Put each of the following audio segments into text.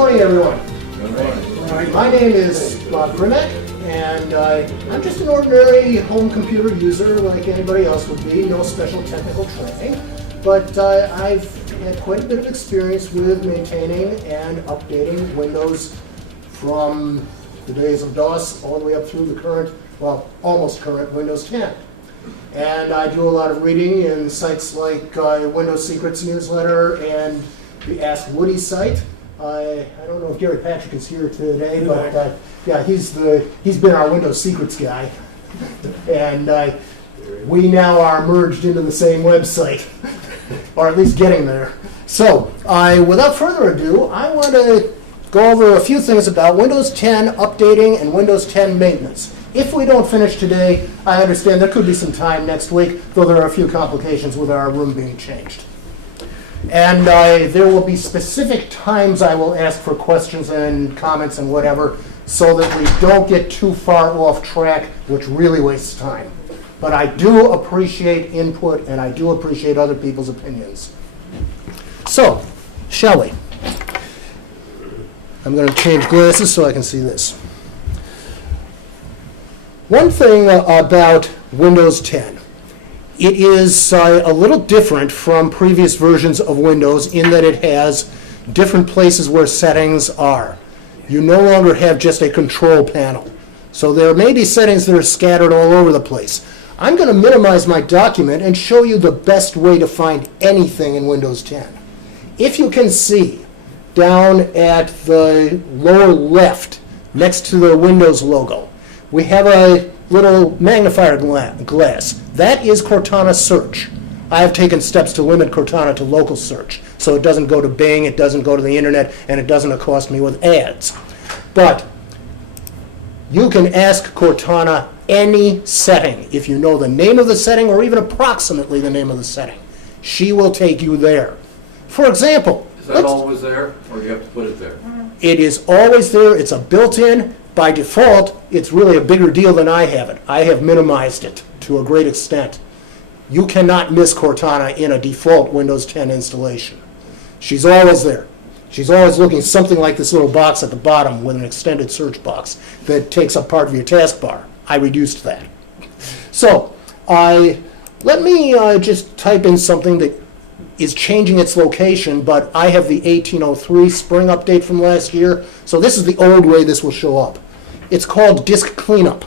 morning, everyone. Good morning. My name is Primak, and I'm just an ordinary home computer user like anybody else would be, no special technical training. But I've had quite a bit of experience with maintaining and updating Windows from the days of DOS all the way up through the current, well, almost current Windows 10. And I do a lot of reading in sites like Windows Secrets newsletter and the Ask Woody site. I don't know if Gary Patrick is here today, but yeah, he's been our Windows Secrets guy. And we now are merged into the same website, or at least getting there. So, without further ado, I want to go over a few things about Windows 10 updating and Windows 10 maintenance. If we don't finish today, I understand there could be some time next week, though there are a few complications with our room being changed. And there will be specific times I will ask for questions and comments and whatever, so that we don't get too far off track, which really wastes time. But I do appreciate input, and I do appreciate other people's opinions. So, shall we? I'm going to change glasses so I can see this. One thing about Windows 10. It is a little different from previous versions of Windows in that it has different places where settings are. You no longer have just a control panel. So there may be settings that are scattered all over the place. I'm going to minimize my document and show you the best way to find anything in Windows 10. If you can see down at the lower left next to the Windows logo, we have a little magnifier glass. That is Cortana search. I have taken steps to limit Cortana to local search, so it doesn't go to Bing, it doesn't go to the internet, and it doesn't accost me with ads. But you can ask Cortana any setting. If you know the name of the setting or even approximately the name of the setting, she will take you there. For example, is that always there, or do you have to put it there? It is always there. It's a built-in. By default, it's really a bigger deal than I have it. I have minimized it to a great extent. You cannot miss Cortana in a default Windows 10 installation. She's always there. She's always looking something like this little box at the bottom with an extended search box that takes up part of your taskbar. I reduced that. So, let me just type in something that is changing its location, but I have the 1803 spring update from last year, so this is the old way this will show up. It's called Disk Cleanup.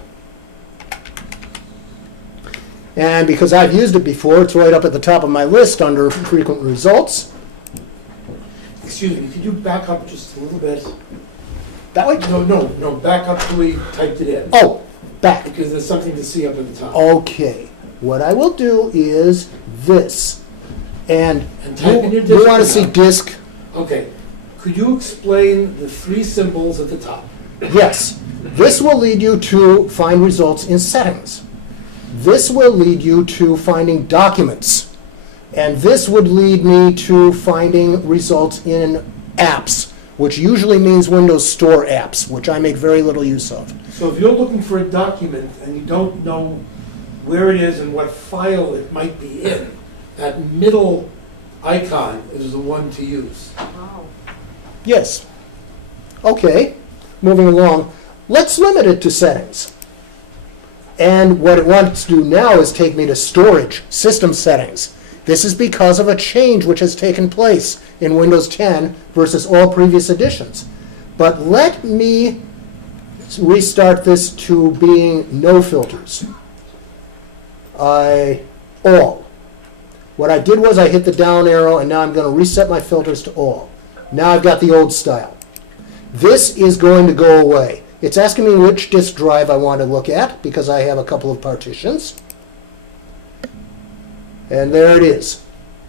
And because I've used it before, it's right up at the top of my list under frequent results. Excuse me, could you back up just a little bit? That way? No, back up till we typed it in. Oh, back. Because there's something to see up at the top. Okay. What I will do is this. And type in your you disk want to see cleanup. disk? Okay. Could you explain the three symbols at the top? Yes. This will lead you to find results in settings. This will lead you to finding documents. And this would lead me to finding results in apps, which usually means Windows Store apps, which I make very little use of. So if you're looking for a document and you don't know where it is and what file it might be in, that middle icon is the one to use. Wow. Yes. Okay. Moving along. Let's limit it to settings. And what it wants to do now is take me to storage, system settings. This is because of a change which has taken place in Windows 10 versus all previous editions. But let me restart this to being no filters. All. What I did was I hit the down arrow, and now I'm going to reset my filters to all. Now I've got the old style. This is going to go away. It's asking me which disk drive I want to look at, because I have a couple of partitions. And there it is.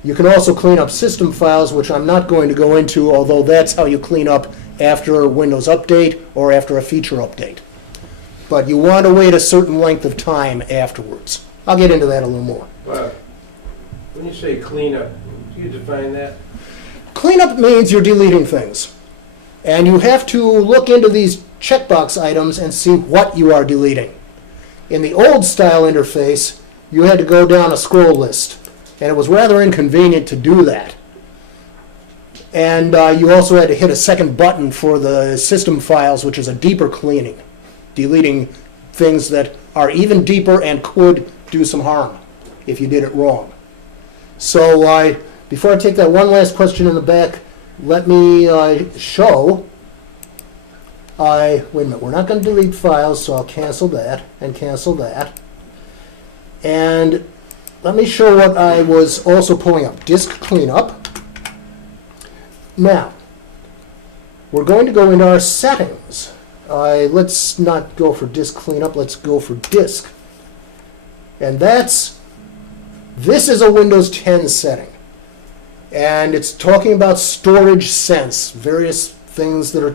You can also clean up system files, which I'm not going to go into, although that's how you clean up after a Windows update or after a feature update. But you want to wait a certain length of time afterwards. I'll get into that a little more. When you say cleanup, do you define that? Cleanup means you're deleting things. And you have to look into these checkbox items and see what you are deleting. In the old style interface, you had to go down a scroll list, and it was rather inconvenient to do that. And you also had to hit a second button for the system files, which is a deeper cleaning, deleting things that are even deeper and could do some harm if you did it wrong. So before I take that one last question in the back, let me show. Wait a minute, we're not going to delete files, so I'll cancel that and cancel that. And let me show what I was also pulling up, disk cleanup. Now, we're going to go into our settings. Let's not go for disk cleanup, let's go for disk. And this is a Windows 10 setting. And it's talking about storage sense, various things that are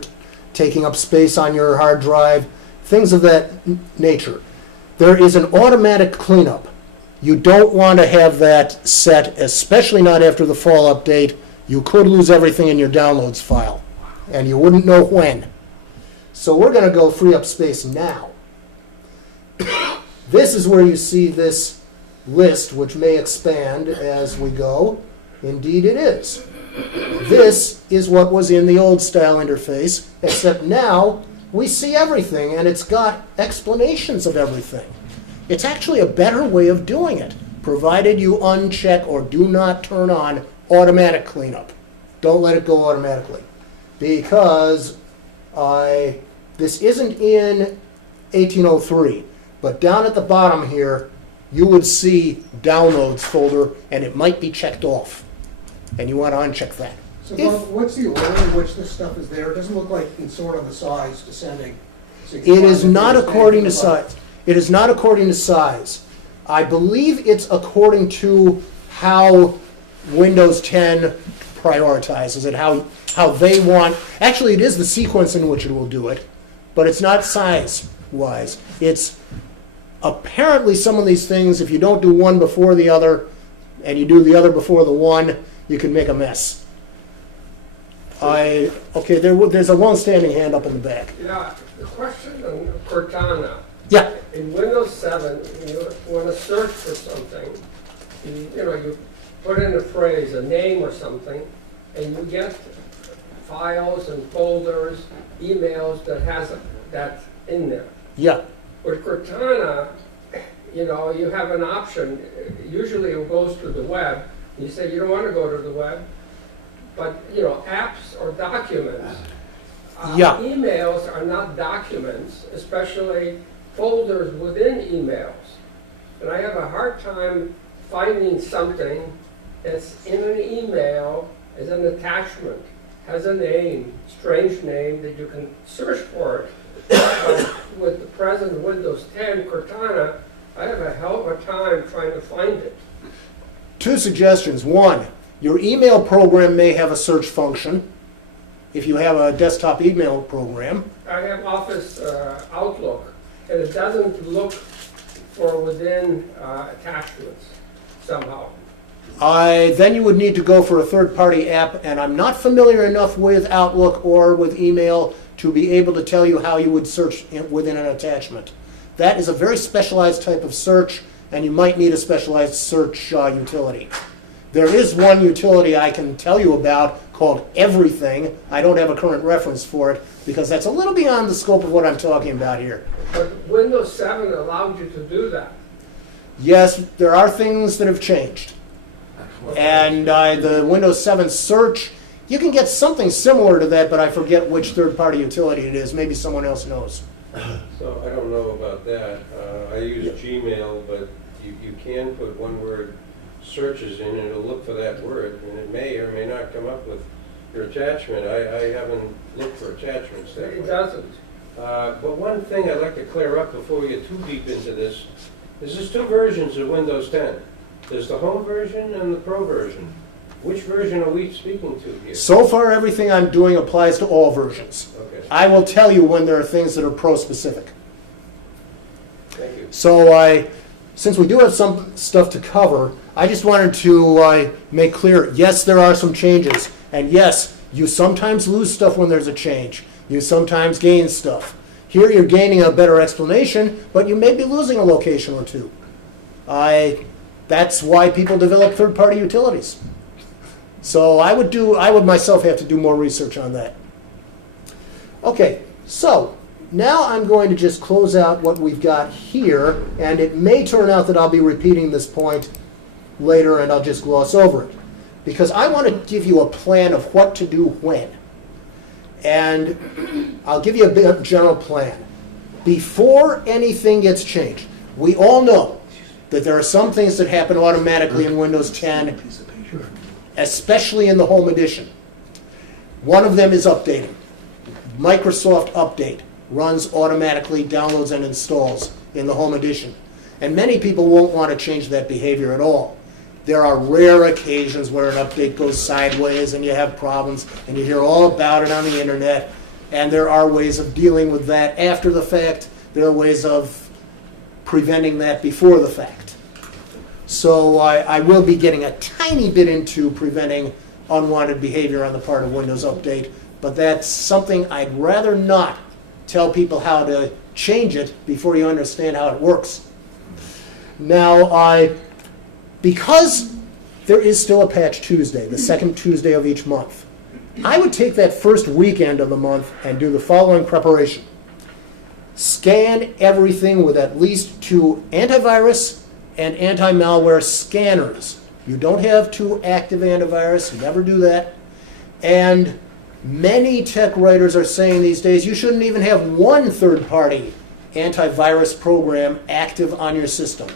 taking up space on your hard drive, things of that nature. There is an automatic cleanup. You don't want to have that set, especially not after the fall update. You could lose everything in your downloads file, and you wouldn't know when. So we're going to go free up space now. This is where you see this list, which may expand as we go. Indeed it is. This is what was in the old style interface, except now we see everything, and it's got explanations of everything. It's actually a better way of doing it, provided you uncheck or do not turn on automatic cleanup. Don't let it go automatically. Because this isn't in 1803, but down at the bottom here, you would see downloads folder, and it might be checked off. And you want to uncheck that. So what's the order in which this stuff is there? It doesn't look like in sort of the size descending. It is not according to size. It is not according to size. I believe it's according to how Windows 10 prioritizes it, how they want. Actually, it is the sequence in which it will do it, but it's not size-wise. It's apparently some of these things, if you don't do one before the other, and you do the other before the one, you can make a mess. Okay, there's a long-standing hand up in the back. Yeah, the question on Cortana. Yeah. In Windows 7, you want to search for something, you put in a phrase, a name or something, and you get files and folders, emails that's in there. Yeah. With Cortana, you have an option. Usually it goes to the web. You say you don't want to go to the web, but apps or documents. Yeah. Emails are not documents, especially folders within emails. And I have a hard time finding something that's in an email as an attachment, has a name, strange name that you can search for it. But with the present Windows 10 Cortana, I have a hell of a time trying to find it. Two suggestions. One, your email program may have a search function if you have a desktop email program. I have Office Outlook, and it doesn't look for within attachments somehow. Then you would need to go for a third-party app, and I'm not familiar enough with Outlook or with email to be able to tell you how you would search within an attachment. That is a very specialized type of search, and you might need a specialized search utility. There is one utility I can tell you about called Everything. I don't have a current reference for it because that's a little beyond the scope of what I'm talking about here. But Windows 7 allowed you to do that. Yes, there are things that have changed. And the Windows 7 search, you can get something similar to that, but I forget which third-party utility it is. Maybe someone else knows. So I don't know about that. I use Gmail, but you can put one-word searches in, and it'll look for that word, and it may or may not come up with your attachment. I haven't looked for attachments that It way. doesn't. But one thing I'd like to clear up before we get too deep into this is there's two versions of Windows 10. There's the home version and the pro version. Which version are we speaking to here? So far, everything I'm doing applies to all versions. Okay, I will tell you when there are things that are pro-specific. thank you. So since we do have some stuff to cover, I just wanted to make clear, yes, there are some changes. And yes, you sometimes lose stuff when there's a change. You sometimes gain stuff. Here you're gaining a better explanation, but you may be losing a location or two. That's why people develop third-party utilities. So I would myself have to do more research on that. Okay, so now I'm going to just close out what we've got here, and it may turn out that I'll be repeating this point later and I'll just gloss over it. Because I want to give you a plan of what to do when. And I'll give you a general plan. Before anything gets changed, we all know that there are some things that happen automatically in Windows 10, especially in the Home Edition. One of them is updating. Microsoft Update runs automatically, downloads and installs in the Home Edition. And many people won't want to change that behavior at all. There are rare occasions where an update goes sideways and you have problems and you hear all about it on the internet, and there are ways of dealing with that after the fact. There are ways of preventing that before the fact. So I will be getting a tiny bit into preventing unwanted behavior on the part of Windows Update, but that's something I'd rather not tell people how to change it before you understand how it works. Now, because there is still a Patch Tuesday, the second Tuesday of each month, I would take that first weekend of the month and do the following preparation. Scan everything with at least 2 antivirus and anti-malware scanners. You don't have 2 active antivirus, you never do that. And many tech writers are saying these days you shouldn't even have 1 third-party antivirus program active on your system.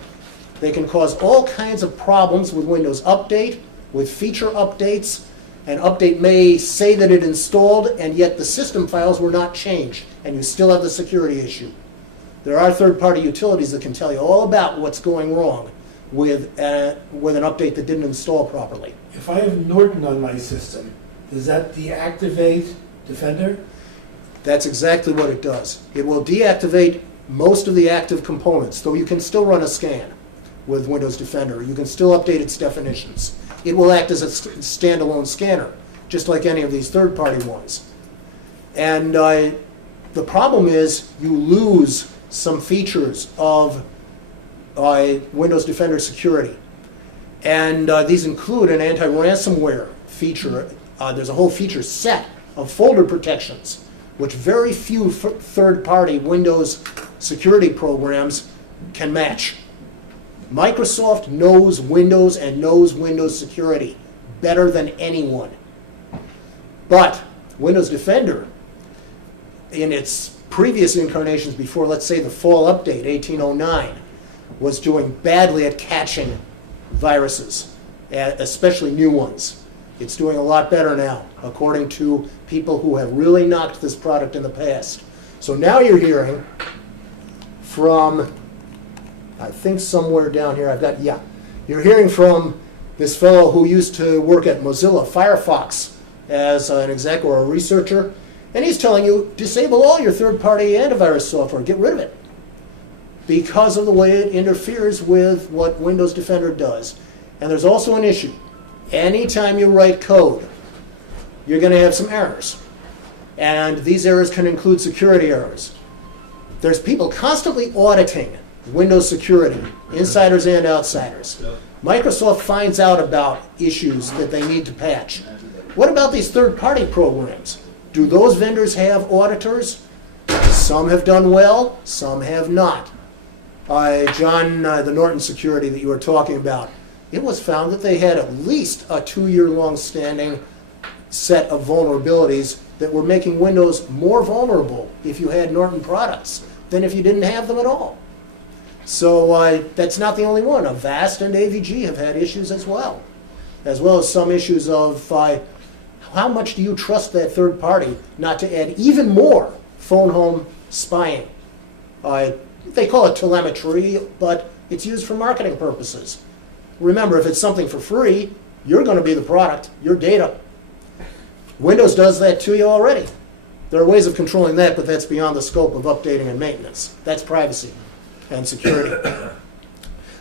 They can cause all kinds of problems with Windows Update, with feature updates. An update may say that it installed, and yet the system files were not changed, and you still have the security issue. There are third-party utilities that can tell you all about what's going wrong with an update that didn't install properly. If I have Norton on my system, does that deactivate Defender? That's exactly what it does. It will deactivate most of the active components, though you can still run a scan with Windows Defender. You can still update its definitions. It will act as a standalone scanner, just like any of these third-party ones. And the problem is you lose some features of Windows Defender security. And these include an anti-ransomware feature. There's a whole feature set of folder protections, which very few third-party Windows security programs can match. Microsoft knows Windows and knows Windows security better than anyone. But Windows Defender, in its previous incarnations before, let's say, the fall update, 1809, was doing badly at catching viruses, especially new ones. It's doing a lot better now, according to people who have really knocked this product in the past. So now you're hearing from, I think somewhere down here, you're hearing from this fellow who used to work at Mozilla Firefox as an exec or a researcher, and he's telling you, disable all your third-party antivirus software, get rid of it, because of the way it interferes with what Windows Defender does. And there's also an issue. Anytime you write code, you're going to have some errors. And these errors can include security errors. There's people constantly auditing Windows security, insiders and outsiders. Microsoft finds out about issues that they need to patch. What about these third-party programs? Do those vendors have auditors? Some have done well, some have not. John, the Norton security that you were talking about, it was found that they had at least a 2-year-long standing set of vulnerabilities that were making Windows more vulnerable if you had Norton products than if you didn't have them at all. So that's not the only one. Avast and AVG have had issues as well as some issues of how much do you trust that third party not to add even more phone home spying. They call it telemetry, but it's used for marketing purposes. Remember, if it's something for free, you're going to be the product, your data. Windows does that to you already. There are ways of controlling that, but that's beyond the scope of updating and maintenance. That's privacy and security.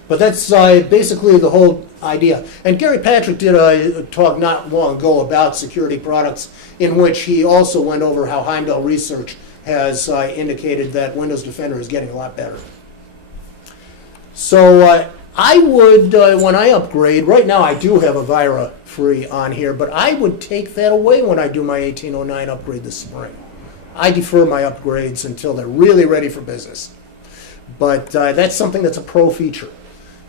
But that's basically the whole idea. And Gary Patrick did a talk not long ago about security products, in which he also went over how Heimdall Research has indicated that Windows Defender is getting a lot better. So I would, when I upgrade, right now I do have a Vira free on here, but I would take that away when I do my 1809 upgrade this spring. I defer my upgrades until they're really ready for business. But that's something that's a pro feature.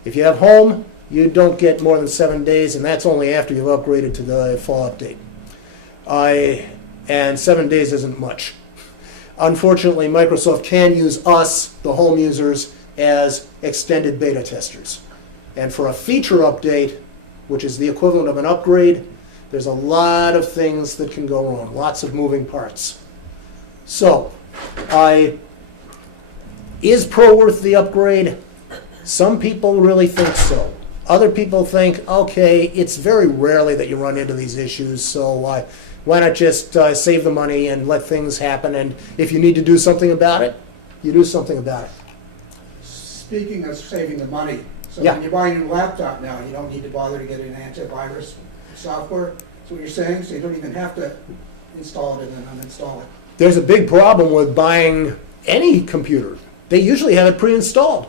If you have home, you don't get more than 7 days, and that's only after you've upgraded to the fall update. And 7 days isn't much. Unfortunately, Microsoft can use us, the home users, as extended beta testers. And for a feature update, which is the equivalent of an upgrade, there's a lot of things that can go wrong, lots of moving parts. So, is Pro worth the upgrade? Some people really think so. Other people think, okay, it's very rarely that you run into these issues, so why not just save the money and let things happen, and if you need to do something about it, you do something about it. Speaking of saving the money, so Yeah. when you buy a new laptop now, you don't need to bother to get an antivirus software. That's what you're saying? So you don't even have to install it and then uninstall it. There's a big problem with buying any computer. They usually have it pre-installed.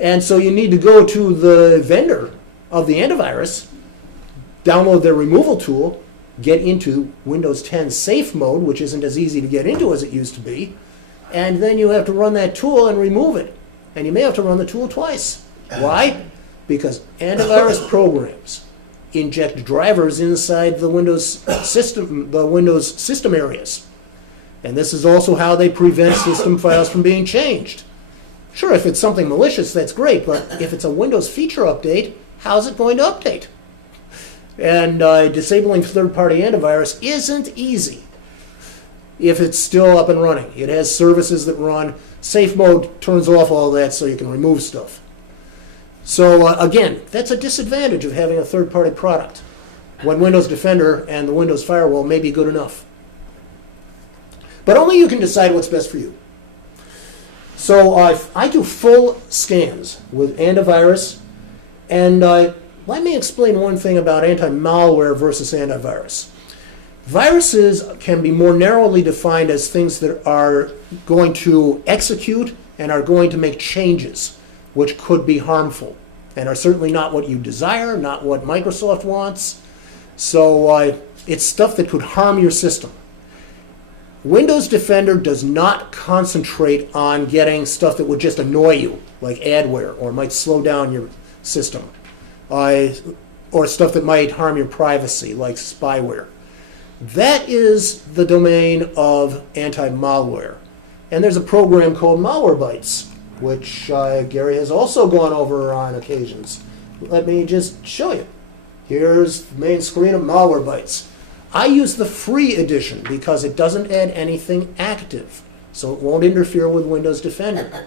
And so you need to go to the vendor of the antivirus, download their removal tool, get into Windows 10 safe mode, which isn't as easy to get into as it used to be, and then you have to run that tool and remove it. And you may have to run the tool twice. Why? Because antivirus programs inject drivers inside the Windows system areas. And this is also how they prevent system files from being changed. Sure, if it's something malicious, that's great, but if it's a Windows feature update, how's it going to update? And disabling third-party antivirus isn't easy if it's still up and running. It has services that run. Safe mode turns off all that so you can remove stuff. So again, that's a disadvantage of having a third-party product when Windows Defender and the Windows Firewall may be good enough. But only you can decide what's best for you. So I do full scans with antivirus, and let me explain one thing about anti-malware versus antivirus. Viruses can be more narrowly defined as things that are going to execute and are going to make changes, which could be harmful, and are certainly not what you desire, not what Microsoft wants. So it's stuff that could harm your system. Windows Defender does not concentrate on getting stuff that would just annoy you, like adware, or might slow down your system, or stuff that might harm your privacy, like spyware. That is the domain of anti-malware. And there's a program called Malwarebytes, which Gary has also gone over on occasions. Let me just show you. Here's the main screen of Malwarebytes. I use the free edition because it doesn't add anything active, so it won't interfere with Windows Defender.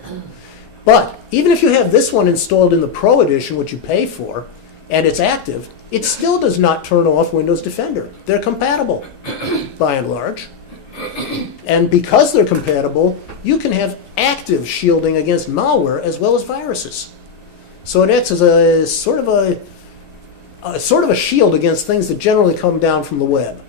But even if you have this one installed in the Pro edition, which you pay for, and it's active, it still does not turn off Windows Defender. They're compatible, by and large. And because they're compatible, you can have active shielding against malware as well as viruses. So it acts as a sort of a shield against things that generally come down from the web.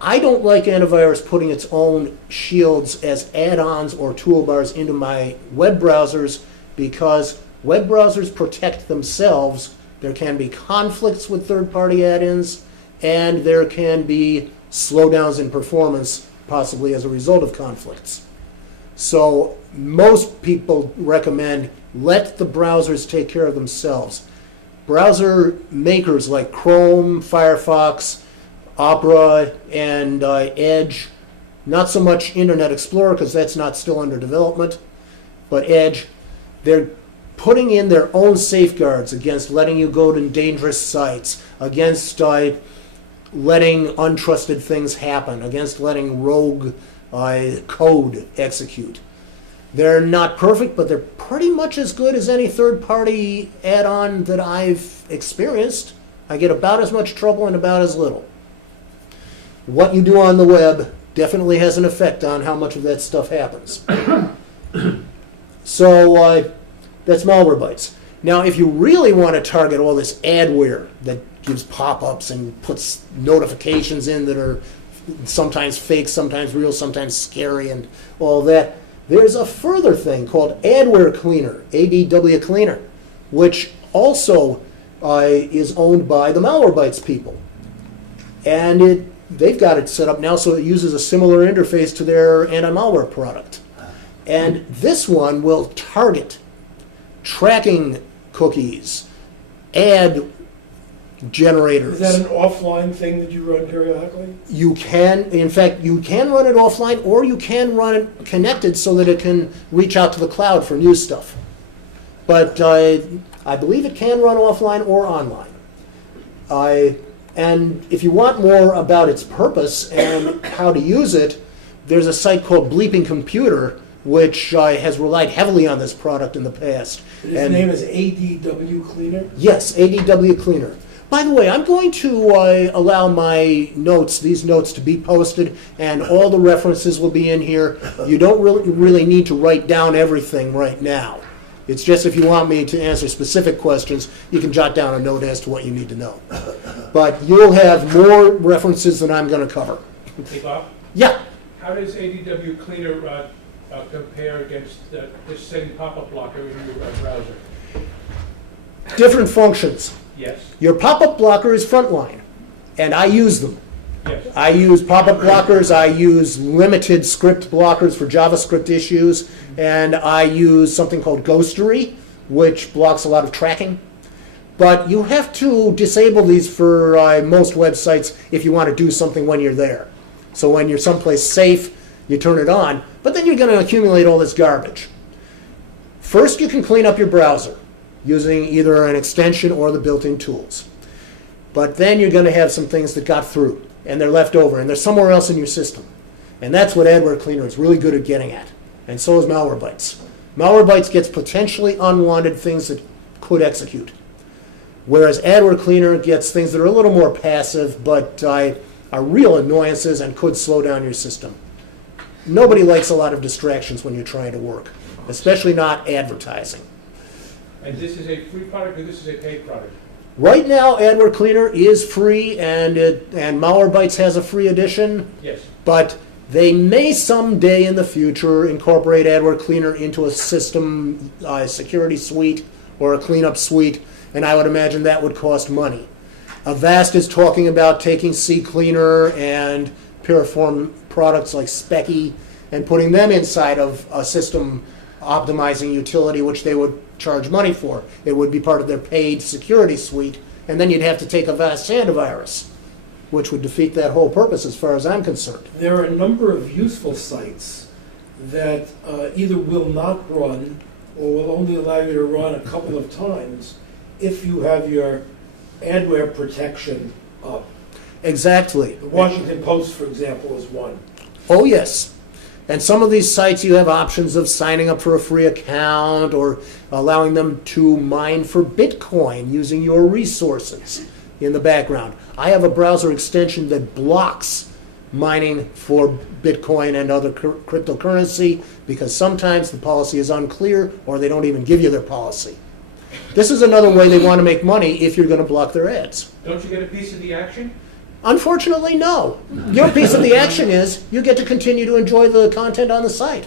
I don't like antivirus putting its own shields as add-ons or toolbars into my web browsers because web browsers protect themselves. There can be conflicts with third-party add-ins, and there can be slowdowns in performance, possibly as a result of conflicts. So most people recommend let the browsers take care of themselves. Browser makers like Chrome, Firefox, Opera, and Edge, not so much Internet Explorer because that's not still under development, but Edge, they're putting in their own safeguards against letting you go to dangerous sites, against letting untrusted things happen, against letting rogue code execute. They're not perfect, but they're pretty much as good as any third-party add-on that I've experienced. I get about as much trouble and about as little. What you do on the web definitely has an effect on how much of that stuff happens. So that's Malwarebytes. Now, if you really want to target all this adware that gives pop-ups and puts notifications in that are sometimes fake, sometimes real, sometimes scary, and all that, there's a further thing called Adware Cleaner, ADW Cleaner, which also is owned by the Malwarebytes people. And they've got it set up now so it uses a similar interface to their anti-malware product. And this one will target tracking cookies, ad generators. Is that an offline thing that you run periodically? You can, in fact, you can run it offline, or you can run it connected so that it can reach out to the cloud for news stuff. But I believe it can run offline or online. And if you want more about its purpose and how to use it, there's a site called Bleeping Computer, which has relied heavily on this product in the past. His name is ADW Cleaner? Yes, ADW Cleaner. By the way, I'm going to allow my notes, these notes, to be posted, and all the references will be in here. You don't really need to write down everything right now. It's just if you want me to answer specific questions, you can jot down a note as to what you need to know. But you'll have more references than I'm going to cover. Hey, Bob, Yeah. how does ADW Cleaner compare against just setting pop-up blocker in your browser? Different functions. Yes, Your pop-up blocker is frontline, and I use them. yes. I use pop-up blockers, I use limited script blockers for JavaScript issues, and I use something called Ghostery, which blocks a lot of tracking. But you have to disable these for most websites if you want to do something when you're there. So when you're someplace safe, you turn it on, but then you're going to accumulate all this garbage. First, you can clean up your browser using either an extension or the built-in tools. But then you're going to have some things that got through, and they're left over, and they're somewhere else in your system. And that's what Adware Cleaner is really good at getting at. And so is Malwarebytes. Malwarebytes gets potentially unwanted things that could execute. Whereas Adware Cleaner gets things that are a little more passive, but are real annoyances and could slow down your system. Nobody likes a lot of distractions when you're trying to work, especially not advertising. And this is a free product or this is a paid product? Right now, Adware Cleaner is free, and Malwarebytes has a free edition, Yes. but they may someday in the future incorporate Adware Cleaner into a system security suite or a cleanup suite, and I would imagine that would cost money. Avast is talking about taking CCleaner and Piriform products like Specky and putting them inside of a system optimizing utility, which they would charge money for. It would be part of their paid security suite, and then you'd have to take Avast antivirus, which would defeat that whole purpose as far as I'm concerned. There are a number of useful sites that either will not run or will only allow you to run a couple of times if you have your adware protection up. Exactly. The Washington Post, for example, is one. Oh, yes. And some of these sites you have options of signing up for a free account or allowing them to mine for Bitcoin using your resources in the background. I have a browser extension that blocks mining for Bitcoin and other cryptocurrency because sometimes the policy is unclear or they don't even give you their policy. This is another way they want to make money if you're going to block their ads. Don't you get a piece of the action? Unfortunately, no. Your piece of the action is you get to continue to enjoy the content on the site.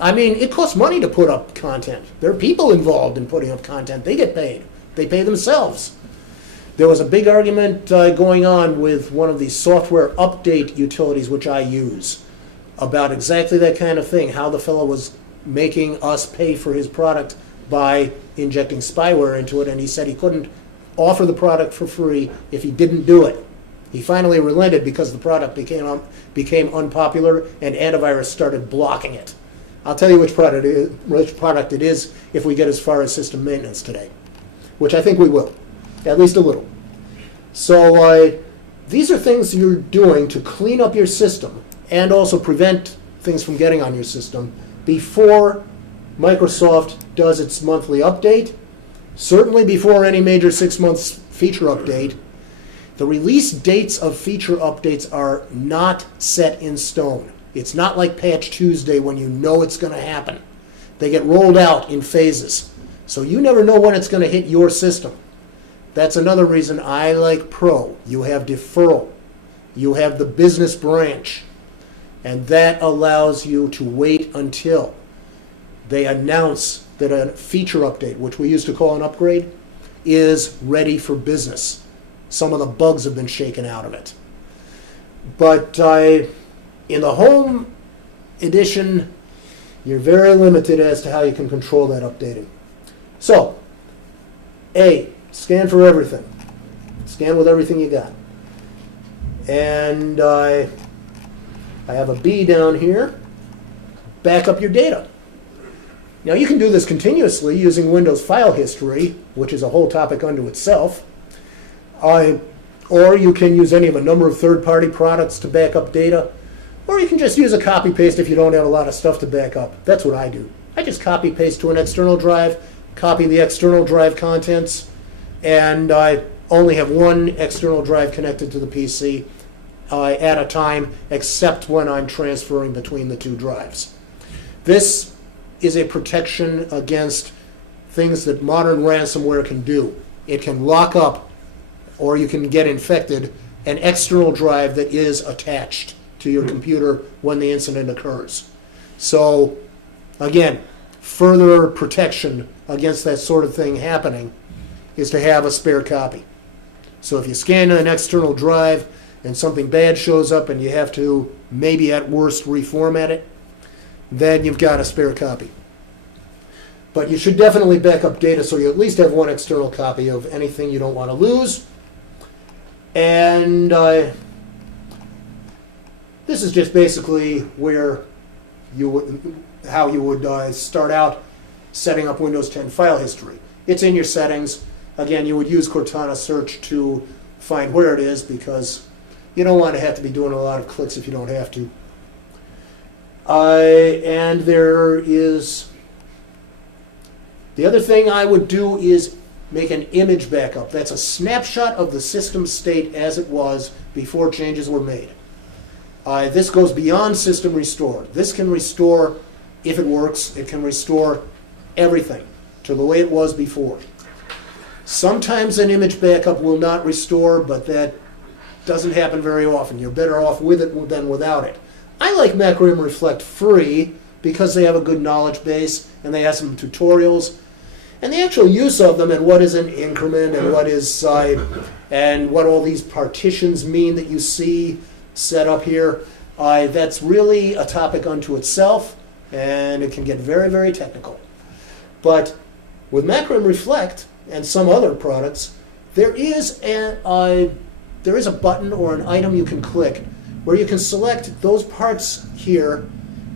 I mean, it costs money to put up content. There are people involved in putting up content. They get paid. They pay themselves. There was a big argument going on with one of these software update utilities, which I use, about exactly that kind of thing, how the fellow was making us pay for his product by injecting spyware into it, and he said he couldn't offer the product for free if he didn't do it. He finally relented because the product became unpopular and antivirus started blocking it. I'll tell you which product it is if we get as far as system maintenance today, which I think we will, at least a little. So these are things you're doing to clean up your system and also prevent things from getting on your system before Microsoft does its monthly update, certainly before any major 6 months feature update. The release dates of feature updates are not set in stone. It's not like Patch Tuesday when you know it's going to happen. They get rolled out in phases. So you never know when it's going to hit your system. That's another reason I like Pro. You have deferral. You have the business branch. And that allows you to wait until they announce that a feature update, which we used to call an upgrade, is ready for business. Some of the bugs have been shaken out of it. But in the home edition, you're very limited as to how you can control that updating. So, A, scan for everything. Scan with everything you got. And I have a B down here. Back up your data. Now you can do this continuously using Windows file history, which is a whole topic unto itself. Or you can use any of a number of third-party products to back up data. Or you can just use a copy-paste if you don't have a lot of stuff to back up. That's what I do. I just copy-paste to an external drive, copy the external drive contents, and I only have one external drive connected to the PC at a time, except when I'm transferring between the two drives. This is a protection against things that modern ransomware can do. It can lock up, or you can get infected, an external drive that is attached to your computer when the incident occurs. So, again, further protection against that sort of thing happening is to have a spare copy. So if you scan an external drive and something bad shows up and you have to, maybe at worst, reformat it, then you've got a spare copy. But you should definitely back up data so you at least have one external copy of anything you don't want to lose. And this is just basically where how you would start out setting up Windows 10 file history. It's in your settings. Again, you would use Cortana search to find where it is because you don't want to have to be doing a lot of clicks if you don't have to. And there is, the other thing I would do is make an image backup. That's a snapshot of the system state as it was before changes were made. This goes beyond system restore. This can restore, if it works, it can restore everything to the way it was before. Sometimes an image backup will not restore, but that doesn't happen very often. You're better off with it than without it. I like Macrim Reflect free because they have a good knowledge base and they have some tutorials. And the actual use of them and what is an increment and what is and what all these partitions mean that you see set up here, that's really a topic unto itself, and it can get very, very technical. But with Macrim Reflect and some other products, there is a button or an item you can click where you can select those parts here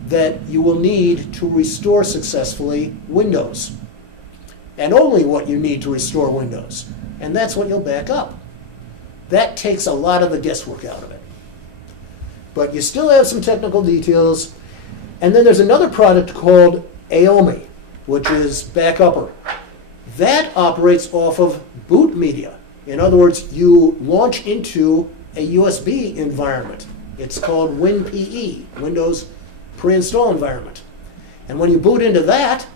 that you will need to restore successfully Windows. And only what you need to restore Windows. And that's what you'll back up. That takes a lot of the guesswork out of it. But you still have some technical details. And then there's another product called Aomi, which is Backupper. That operates off of boot media. In other words, you launch into a USB environment. It's called WinPE, Windows Pre-Install Environment. And when you boot into that,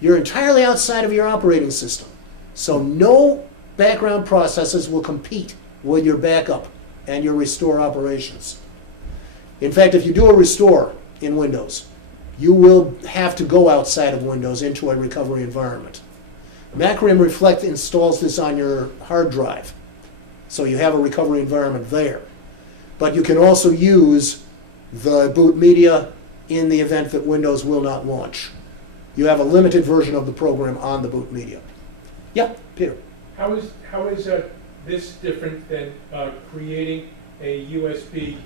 you're entirely outside of your operating system. So no background processes will compete with your backup and your restore operations. In fact, if you do a restore in Windows, you will have to go outside of Windows into a recovery environment. Macrim Reflect installs this on your hard drive, so you have a recovery environment there. But you can also use the boot media in the event that Windows will not launch. You have a limited version of the program on the boot media. Yeah, Peter. How is this different than creating a USB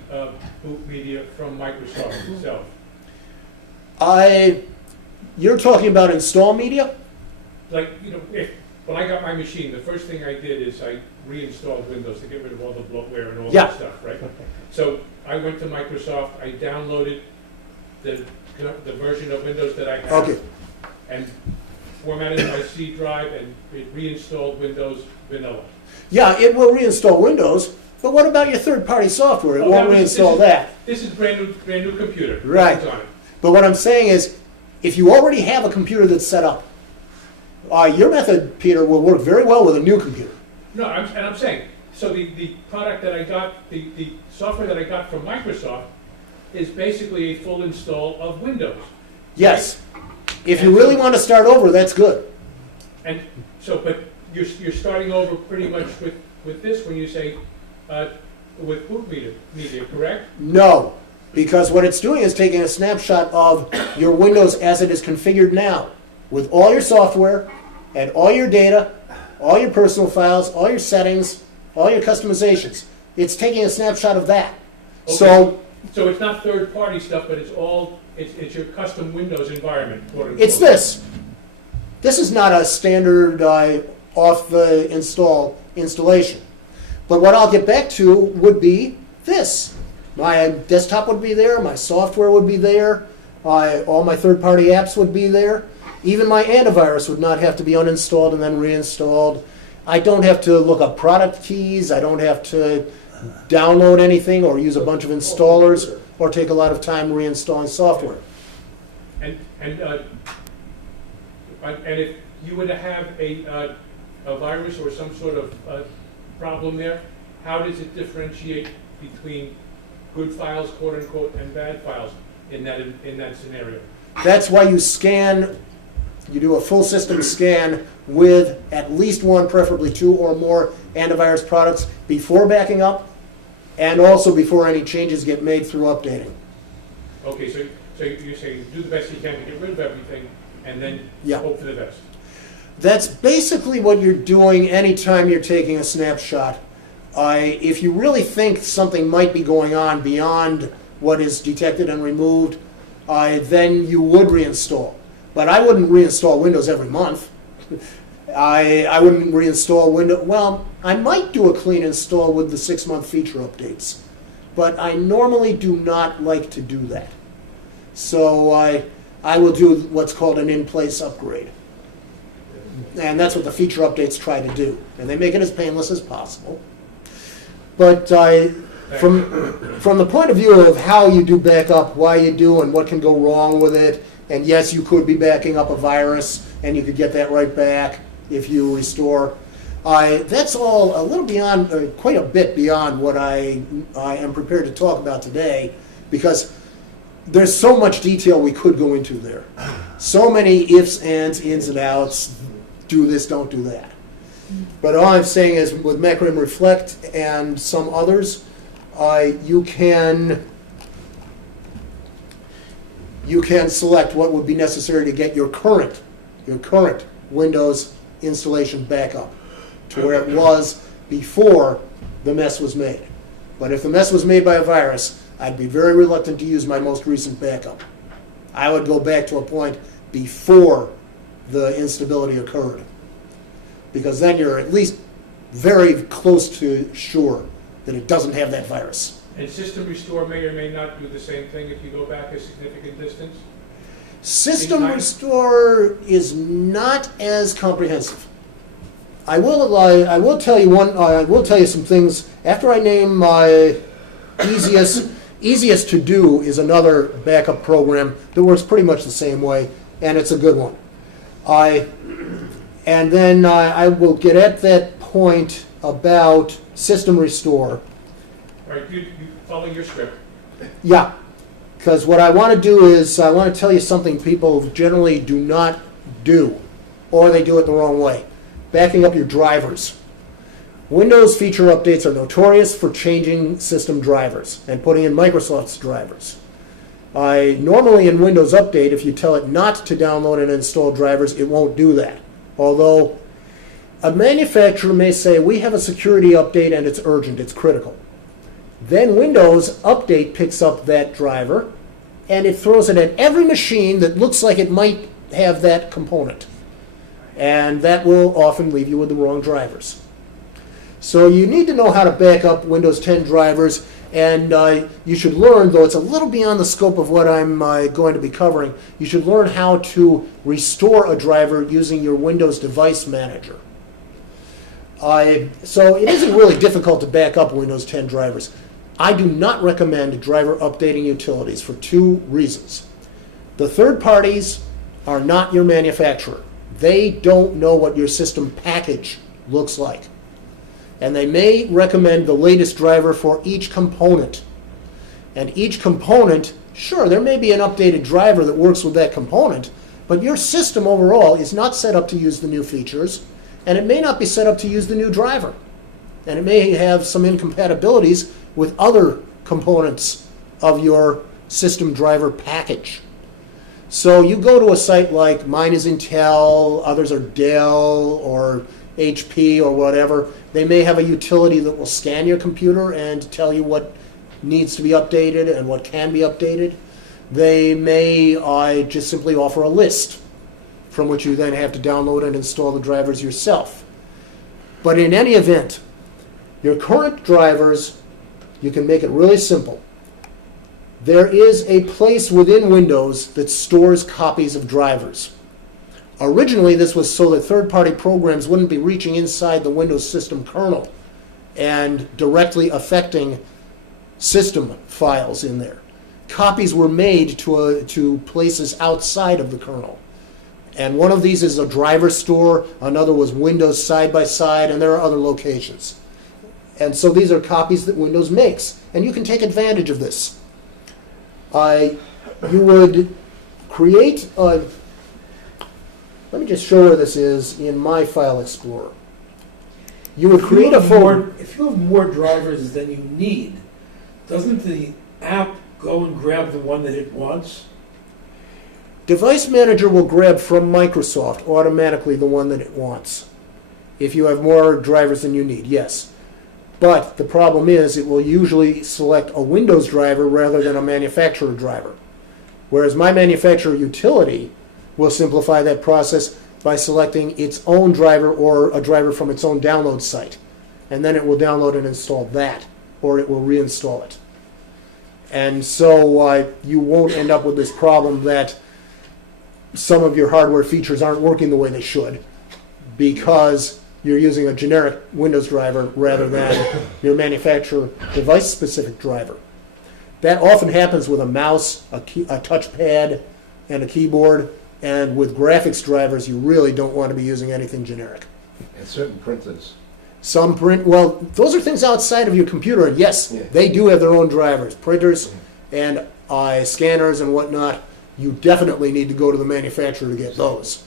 boot media from Microsoft itself? You're talking about install media? Like, when I got my machine, the first thing I did is I reinstalled Windows to get rid of all the bloatware and all that stuff, right? So I went to Microsoft, I downloaded the version of Windows that I have. Okay. And formatted my C drive, and it reinstalled Windows Vanilla. Yeah, it will reinstall Windows, but what about your third-party software? It won't reinstall that. This is brand new computer. Right. On it. But what I'm saying is, if you already have a computer that's set up, your method, Peter, will work very well with a new computer. No, I'm saying, so the product that I got, the software that I got from Microsoft is basically a full install of Windows. Yes. If you really want to start over, that's good. And so, but you're starting over pretty much with this when you say, with boot media, correct? No, because what it's doing is taking a snapshot of your Windows as it is configured now, with all your software and all your data, all your personal files, all your settings, all your customizations. It's taking a snapshot of that. Okay. So it's not third-party stuff, but it's your custom Windows environment, quote unquote. It's this. This is not a standard installation. But what I'll get back to would be this. My desktop would be there, my software would be there, all my third-party apps would be there. Even my antivirus would not have to be uninstalled and then reinstalled. I don't have to look up product keys. I don't have to download anything or use a bunch of installers or take a lot of time reinstalling software. And if you were to have a virus or some sort of problem there, how does it differentiate between good files, quote unquote, and bad files in that scenario? That's why you scan. You do a full system scan with at least one, preferably two or more antivirus products before backing up and also before any changes get made through updating. Okay, so you're saying do the best you can to get rid of everything and then hope for the best. That's basically what you're doing anytime you're taking a snapshot. If you really think something might be going on beyond what is detected and removed, then you would reinstall. But I wouldn't reinstall Windows every month. I wouldn't reinstall Windows. Well, I might do a clean install with the 6-month feature updates. But I normally do not like to do that. So I will do what's called an in-place upgrade. And that's what the feature updates try to do. And they make it as painless as possible. But from the point of view of how you do backup, why you do, and what can go wrong with it, and yes, you could be backing up a virus, and you could get that right back if you restore. That's all a little beyond, quite a bit beyond what I am prepared to talk about today, because there's so much detail we could go into there. So many ifs, ands, ins, and outs. Do this, don't do that. But all I'm saying is with Macrim Reflect and some others, you can select what would be necessary to get your current Windows installation back up to where it was before the mess was made. But if the mess was made by a virus, I'd be very reluctant to use my most recent backup. I would go back to a point before the instability occurred, because then you're at least very close to sure that it doesn't have that virus. And System Restore may or may not do the same thing if you go back a significant distance? System Restore is not as comprehensive. I will tell you some things. After I name my easiest to do is another backup program that works pretty much the same way, and it's a good one. And then I will get at that point about System Restore. All right, you follow your script. Yeah, because what I want to do is I want to tell you something people generally do not do, or they do it the wrong way. Backing up your drivers. Windows feature updates are notorious for changing system drivers and putting in Microsoft's drivers. Normally in Windows Update, if you tell it not to download and install drivers, it won't do that. Although a manufacturer may say, we have a security update and it's urgent, it's critical. Then Windows Update picks up that driver and it throws it at every machine that looks like it might have that component. And that will often leave you with the wrong drivers. So you need to know how to back up Windows 10 drivers, and you should learn, though it's a little beyond the scope of what I'm going to be covering, you should learn how to restore a driver using your Windows Device Manager. So it isn't really difficult to back up Windows 10 drivers. I do not recommend driver updating utilities for two reasons. The third parties are not your manufacturer. They don't know what your system package looks like. And they may recommend the latest driver for each component. And each component, sure, there may be an updated driver that works with that component, But your system overall is not set up to use the new features, and it may not be set up to use the new driver. And it may have some incompatibilities with other components of your system driver package. So you go to a site like mine is Intel, others are Dell or HP or whatever. They may have a utility that will scan your computer and tell you what needs to be updated and what can be updated. They may just simply offer a list from which you then have to download and install the drivers yourself. But in any event, your current drivers, you can make it really simple. There is a place within Windows that stores copies of drivers. Originally, this was so that third-party programs wouldn't be reaching inside the Windows system kernel and directly affecting system files in there. Copies were made to places outside of the kernel. And one of these is a driver store, another was Windows side-by-side, and there are other locations. And so these are copies that Windows makes, and you can take advantage of this. You would create a... Let me just show where this is in my File Explorer. You would create a folder. If you have more drivers than you need, doesn't the app go and grab the one that it wants? Device Manager will grab from Microsoft automatically the one that it wants. If you have more drivers than you need, yes. But the problem is it will usually select a Windows driver rather than a manufacturer driver. Whereas my manufacturer utility will simplify that process by selecting its own driver or a driver from its own download site. And then it will download and install that, or it will reinstall it. And so you won't end up with this problem that some of your hardware features aren't working the way they should because you're using a generic Windows driver rather than your manufacturer device-specific driver. That often happens with a mouse, a touchpad, and a keyboard. And with graphics drivers, you really don't want to be using anything generic. And certain printers. Some print, well, those are things outside of your computer. And yes, Yeah. they do have their own drivers, printers and scanners and whatnot. You definitely need to go to the manufacturer to get those.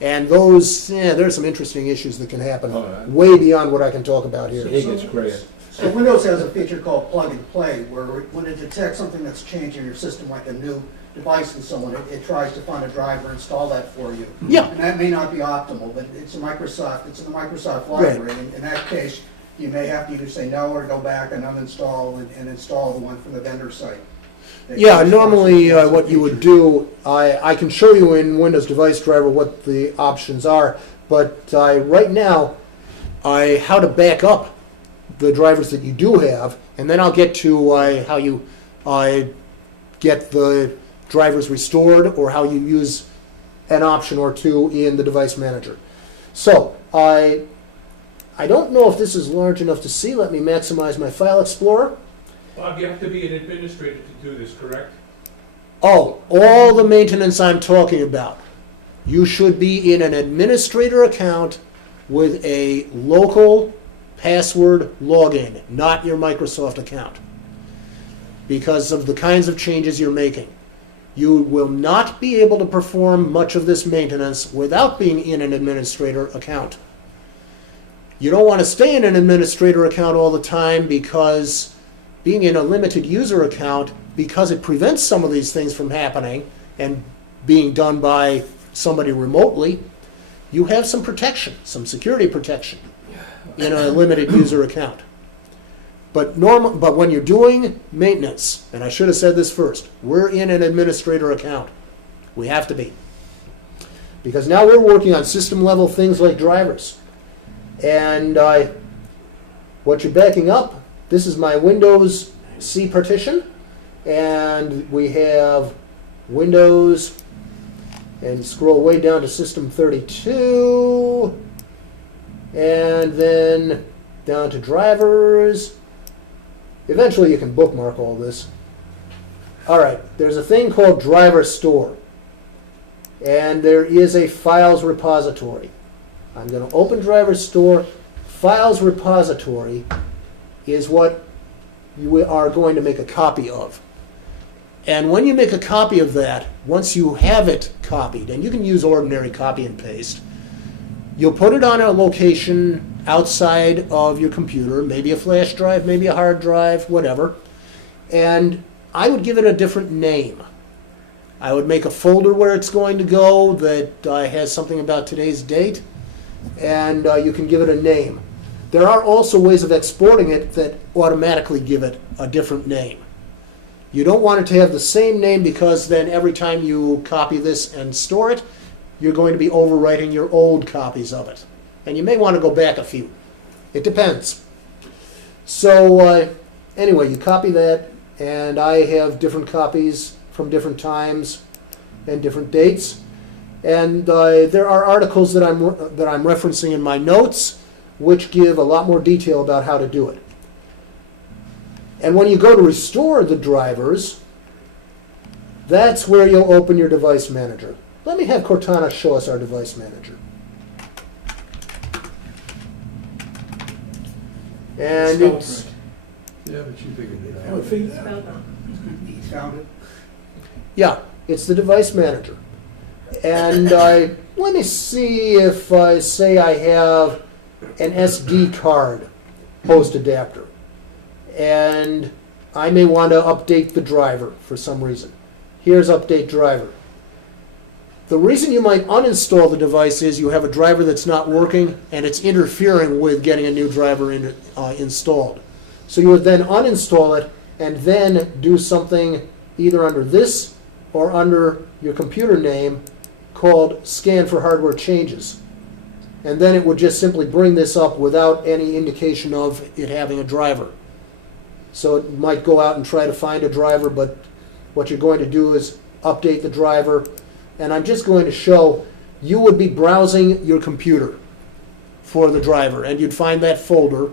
And those, there's some interesting issues that can happen way beyond what I can talk about here. He gets credit. So Windows has a feature called plug and play, where when it detects something that's changed in your system, like a new device and so on, it tries to find a driver, install that for you. Yeah. And that may not be optimal, but it's in the Microsoft library. And in that case, you may have to either say no or go back and uninstall and install the one from the vendor site. Yeah, normally what you would do, I can show you in Windows Device Driver what the options are, but right now, how to back up the drivers that you do have, and then I'll get to how you get the drivers restored or how you use an option or two in the Device Manager. So, I don't know if this is large enough to see. Let me maximize my File Explorer. Bob, you have to be an administrator to do this, correct? Oh, all the maintenance I'm talking about. You should be in an administrator account with a local password login, not your Microsoft account, because of the kinds of changes you're making. You will not be able to perform much of this maintenance without being in an administrator account. You don't want to stay in an administrator account all the time because being in a limited user account, because it prevents some of these things from happening and being done by somebody remotely, you have some protection, some security protection in a limited user account. But when you're doing maintenance, and I should have said this first, we're in an administrator account. We have to be. Because now we're working on system level things like drivers. And what you're backing up, this is my Windows C partition, and we have Windows, and scroll way down to System 32, and then down to drivers. Eventually you can bookmark all this. All right, there's a thing called Driver Store, and there is a files repository. I'm going to open Driver Store. Files repository is what you are going to make a copy of. And when you make a copy of that, once you have it copied, and you can use ordinary copy and paste, you'll put it on a location outside of your computer, maybe a flash drive, maybe a hard drive, whatever. And I would give it a different name. I would make a folder where it's going to go that has something about today's date, and you can give it a name. There are also ways of exporting it that automatically give it a different name. You don't want it to have the same name, because then every time you copy this and store it, you're going to be overwriting your old copies of it. And you may want to go back a few. It depends. So anyway, you copy that, and I have different copies from different times and different dates. And there are articles that I'm referencing in my notes which give a lot more detail about how to do it. And when you go to restore the drivers, that's where you'll open your device manager. Let me have Cortana show us our device manager. And Spell it it's, Yeah, but you figured it right. I would think that. He found it. yeah, it's the device manager. And let me see if I say I have an SD card host adapter, and I may want to update the driver for some reason. Here's update driver. The reason you might uninstall the device is you have a driver that's not working and it's interfering with getting a new driver installed. So you would then uninstall it and then do something either under this or under your computer name called scan for hardware changes. And then it would just simply bring this up without any indication of it having a driver. So it might go out and try to find a driver, but what you're going to do is update the driver. And I'm just going to show you would be browsing your computer for the driver, and you'd find that folder,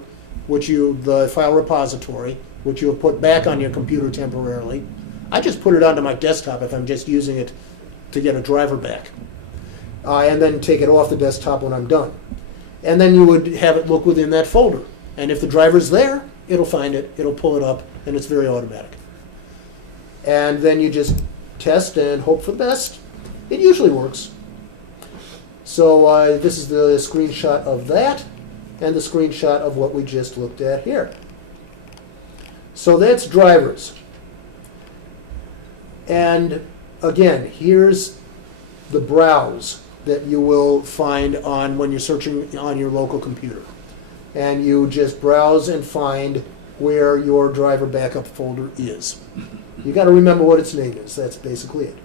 the file repository, which you'll put back on your computer temporarily. I just put it onto my desktop if I'm just using it to get a driver back. And then take it off the desktop when I'm done. And then you would have it look within that folder. And if the driver's there, it'll find it, it'll pull it up, and it's very automatic. And then you just test and hope for the best. It usually works. So this is the screenshot of that, and the screenshot of what we just looked at here. So that's drivers. And again, here's the browse that you will find on when you're searching on your local computer. And you just browse and find where your driver backup folder is. You got to remember what its name is. That's basically it.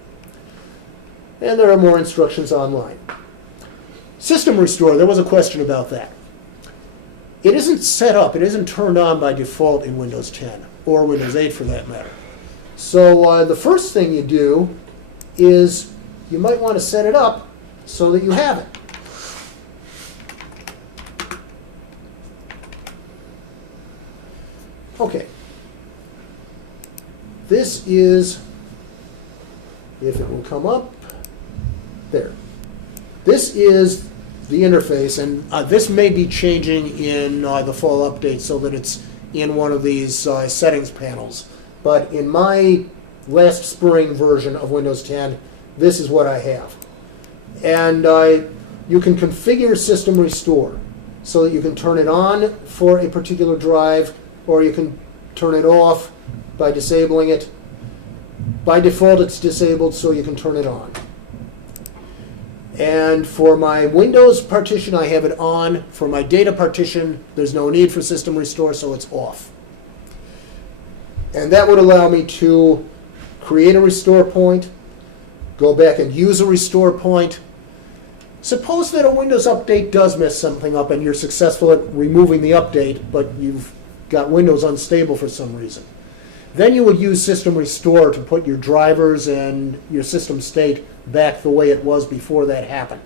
And there are more instructions online. System restore, there was a question about that. It isn't set up, it isn't turned on by default in Windows 10, or Windows 8 for that matter. So the first thing you do is you might want to set it up so that you have it. Okay. This is, if it will come up, there. This is the interface, and this may be changing in the fall update so that it's in one of these settings panels. But in my last spring version of Windows 10, this is what I have. And you can configure System Restore so that you can turn it on for a particular drive, or you can turn it off by disabling it. By default, it's disabled, so you can turn it on. And for my Windows partition, I have it on. For my data partition, there's no need for System Restore, so it's off. And that would allow me to create a restore point, go back and use a restore point. Suppose that a Windows update does mess something up and you're successful at removing the update, but you've got Windows unstable for some reason. Then you would use System Restore to put your drivers and your system state back the way it was before that happened.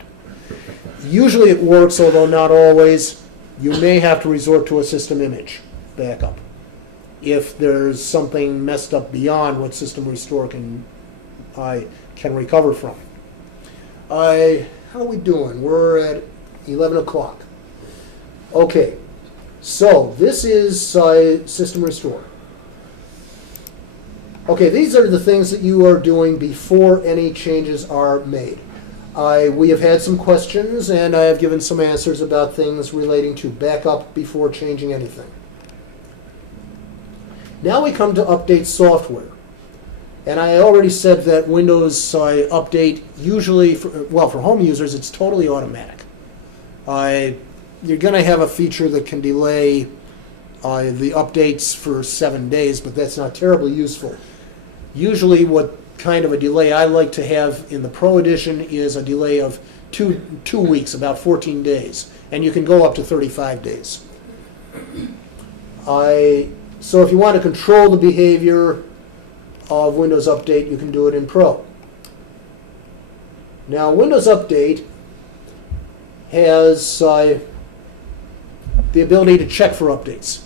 Usually it works, although not always. You may have to resort to a system image backup if there's something messed up beyond what System Restore can recover from. How are we doing? We're at 11 o'clock. Okay, so this is System Restore. Okay, these are the things that you are doing before any changes are made. We have had some questions, and I have given some answers about things relating to backup before changing anything. Now we come to update software. And I already said that Windows update usually, for home users, it's totally automatic. You're going to have a feature that can delay the updates for 7 days, but that's not terribly useful. Usually what kind of a delay I like to have in the Pro Edition is a delay of two weeks, about 14 days. And you can go up to 35 days. So if you want to control the behavior of Windows Update, you can do it in Pro. Now, Windows Update has the ability to check for updates.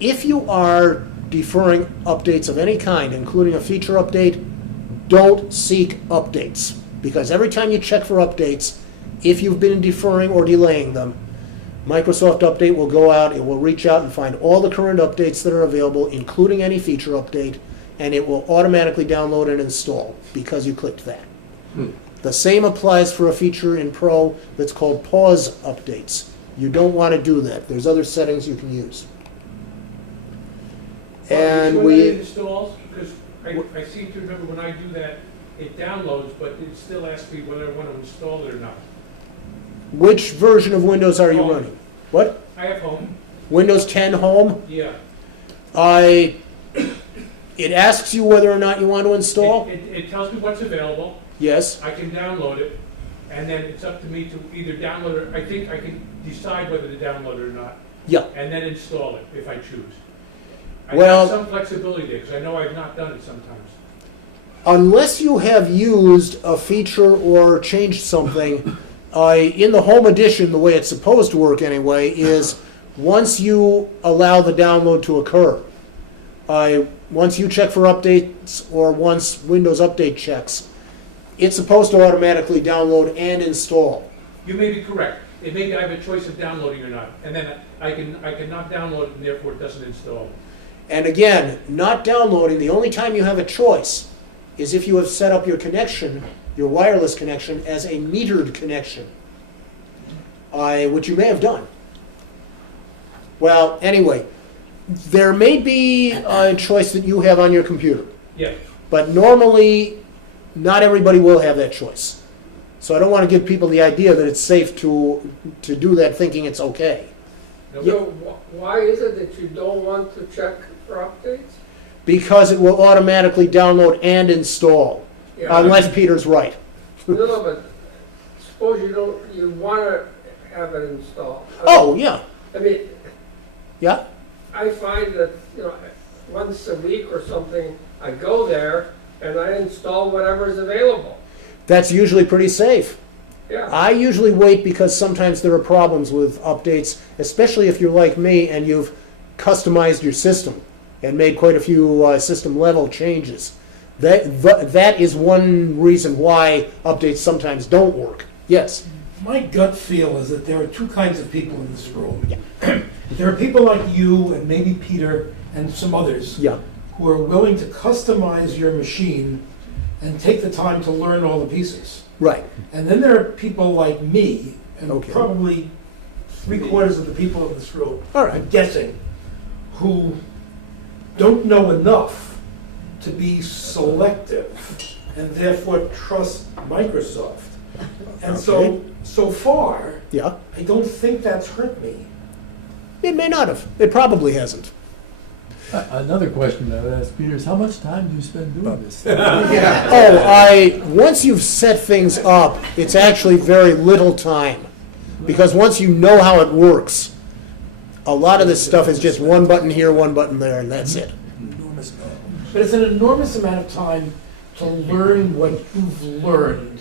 If you are deferring updates of any kind, including a feature update, don't seek updates. Because every time you check for updates, if you've been deferring or delaying them, Microsoft Update will go out, it will reach out and find all the current updates that are available, including any feature update, and it will automatically download and install because you clicked that. The same applies for a feature in Pro that's called pause updates. You don't want to do that. There's other settings you can use. And When it we, installs, because I seem to remember when I do that, it downloads, but it still asks me whether I want to install it or not. which version of Windows are you Home. running? What? I have home, Windows 10 Home? yeah. It asks you whether or not you want to install? It tells me what's available, Yes. I can download it, and then it's up to me to either download it, I think I can decide whether to download it or not, Yeah. and then install it if I choose. I Well- have some flexibility there, because I know I've not done it sometimes. Unless you have used a feature or changed something, in the Home Edition, the way it's supposed to work anyway, is once you allow the download to occur, once you check for updates or once Windows Update checks, it's supposed to automatically download and install. You may be correct. It may be I have a choice of downloading or not, and then I can not download it, and therefore it doesn't install. And again, not downloading, the only time you have a choice is if you have set up your connection, your wireless connection, as a metered connection, which you may have done. Well, anyway, there may be a choice that you have on your computer, Yes. but normally not everybody will have that choice. So I don't want to give people the idea that it's safe to do that thinking it's okay. So why is it that you don't want to check for updates? Because it will automatically download and install, Yeah. unless Peter's right. No, but suppose you want to have it installed. Oh, yeah, I mean, yeah. I find that, once a week or something, I go there and I install whatever is available. That's usually pretty safe. Yeah. I usually wait because sometimes there are problems with updates, especially if you're like me and you've customized your system and made quite a few system level changes. That is one reason why updates sometimes don't work. Yes. My gut feel is that there are two kinds of people in this room. There are people like you and maybe Peter and some others Yeah. who are willing to customize your machine and take the time to learn all the pieces. Right. And then there are people like me, and Okay. probably 3/4 of the people in this room, All right. I'm guessing, who don't know enough to be selective and therefore trust Microsoft. And Okay. so far, Yeah. I don't think that's hurt me. It may not have. It probably hasn't. Another question I would ask Peter is, how much time do you spend doing this? Once you've set things up, it's actually very little time. Because once you know how it works, a lot of this stuff is just one button here, one button there, and that's it. But it's an enormous amount of time to learn what you've learned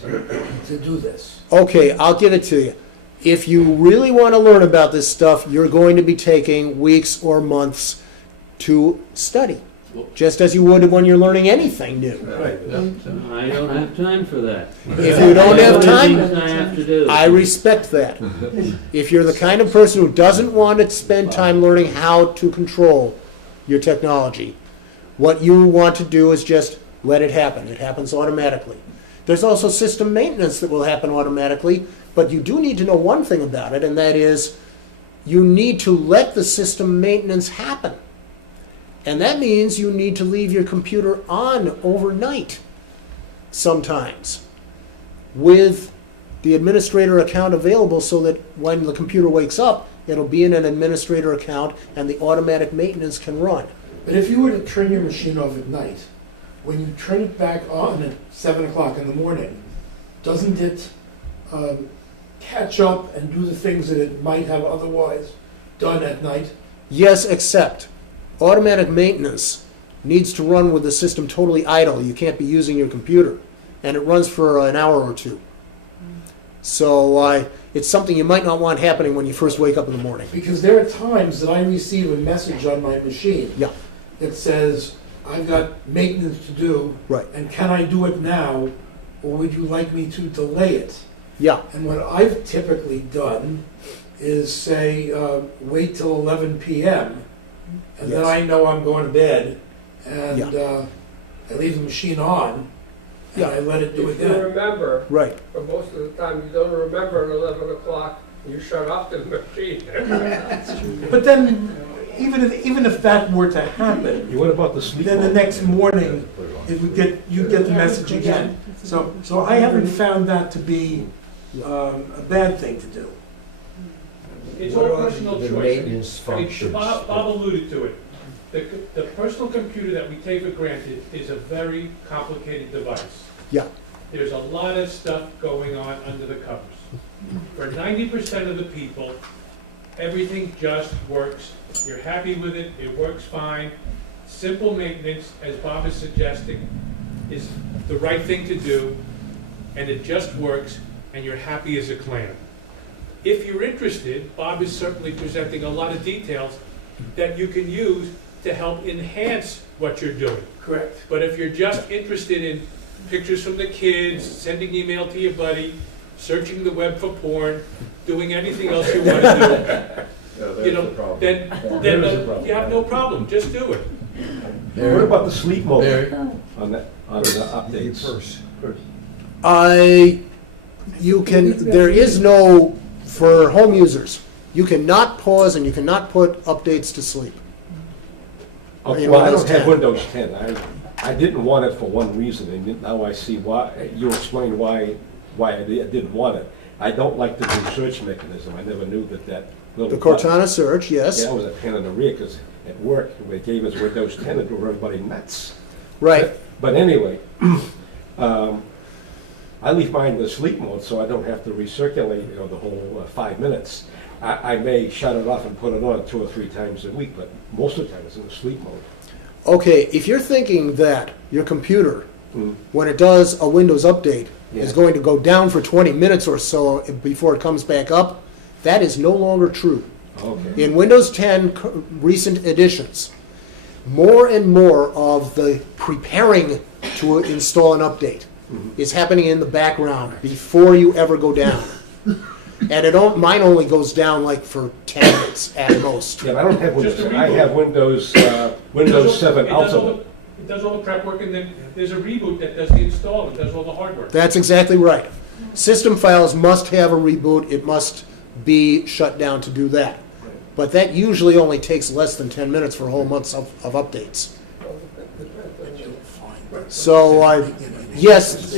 to do this. Okay, I'll give it to you. If you really want to learn about this stuff, you're going to be taking weeks or months to study, just as you would when you're learning anything new. Right. I don't have time for that. If you don't have time, Things I have to do. I respect that. If you're the kind of person who doesn't want to spend time learning how to control your technology, What you want to do is just let it happen. It happens automatically. There's also system maintenance that will happen automatically, but you do need to know one thing about it, and that is you need to let the system maintenance happen. And that means you need to leave your computer on overnight sometimes with the administrator account available so that when the computer wakes up, it'll be in an administrator account and the automatic maintenance can run. But if you were to turn your machine off at night, when you turn it back on at 7 o'clock in the morning, doesn't it catch up and do the things that it might have otherwise done at night? Yes, except automatic maintenance needs to run with the system totally idle. You can't be using your computer. And it runs for an hour or two. So it's something you might not want happening when you first wake up in the morning. Because there are times that I receive a message on my machine Yeah, that says, I've got maintenance to do, right. and can I do it now, or would you like me to delay it? Yeah, And what I've typically done is say, wait till 11 p.m., and then Yes. I know I'm going to bed, and Yeah. I leave the machine on, and Yeah. I let it do it If you then. remember, right. but most of the time you don't remember at 11 o'clock, you shut off the machine. But then, even if that were to happen, What about the sleep then the mode? next morning, you'd get the message again. So I haven't found that to be a bad thing to do. It's What all are personal the choice. maintenance I mean, functions? Bob alluded to it. The personal computer that we take for granted is a very complicated device. Yeah. There's a lot of stuff going on under the covers. For 90% of the people, everything just works. You're happy with it, it works fine. Simple maintenance, as Bob is suggesting, is the right thing to do, and it just works, and you're happy as a clam. If you're interested, Bob is certainly presenting a lot of details that you can use to help enhance what you're doing. Correct. But if you're just interested in pictures from the kids, sending email to your buddy, searching the web for porn, doing anything else you want to do, you know, then you have no problem, just do it. What about the sleep mode There, on the updates? There is no, for home users, you cannot pause and you cannot put updates to sleep. Okay, In well, I Windows don't have 10. Windows 10. I didn't want it for one reason, and now I see why. You explained why I didn't want it. I don't like the new search mechanism. I never knew that little The button- Cortana search, yes. Yeah, it was a pain in the rear, because at work, they gave us Windows 10, it drove everybody nuts. Right. But anyway, I leave mine in the sleep mode, so I don't have to recirculate, the whole 5 minutes. I may shut it off and put it on 2 or 3 times a week, but most of the time it's in the sleep mode. Okay, if you're thinking that your computer, Mm. when it does a Windows update, Yeah. is going to go down for 20 minutes or so before it comes back up, that is no longer true. Okay. In Windows 10 recent editions, more and more of the preparing to install an update is happening in the background before you ever go down. And mine only goes down like for 10 minutes at most. Yeah, I don't have Windows Just a 10. I have Windows Windows 7 Ultimate. It does all the prep work, and then there's a reboot that does the install, and does all the hard work. That's exactly right. System files must have a reboot. It must be shut down to do that. But that usually only takes less than 10 minutes for a whole month of updates. So, yes,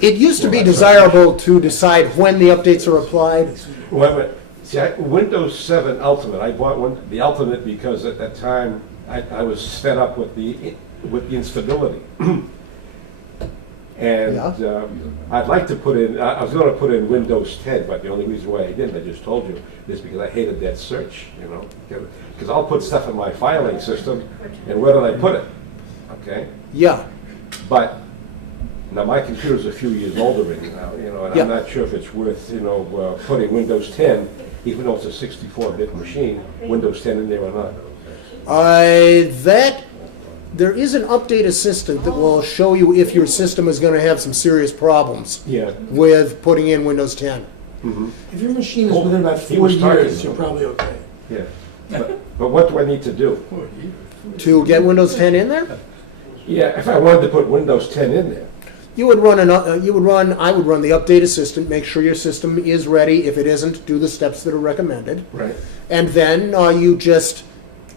it used to be desirable to decide when the updates are applied. Well, see, Windows 7 Ultimate, I bought the Ultimate because at that time I was fed up with the instability. And Yeah. I'd like to put in, I was going to put in Windows 10, but the only reason why I didn't, I just told you, is because I hated that search, Because I'll put stuff in my filing system, and where did I put it? Okay? Yeah, But now my computer's a few years older now, and Yeah. I'm not sure if it's worth, putting Windows 10, even though it's a 64-bit machine, Windows 10 in there or not. there is an update assistant that will show you if your system is going to have some serious problems Yeah. with putting in Windows 10. If your machine is within about He 4 was talking years, you're about- probably okay. Yeah. But what do I need to do? to get Windows 10 in there. Yeah, if I wanted to put Windows 10 in there. I would run the Update Assistant, make sure your system is ready. If it isn't, do the steps that are recommended. Right. And then you just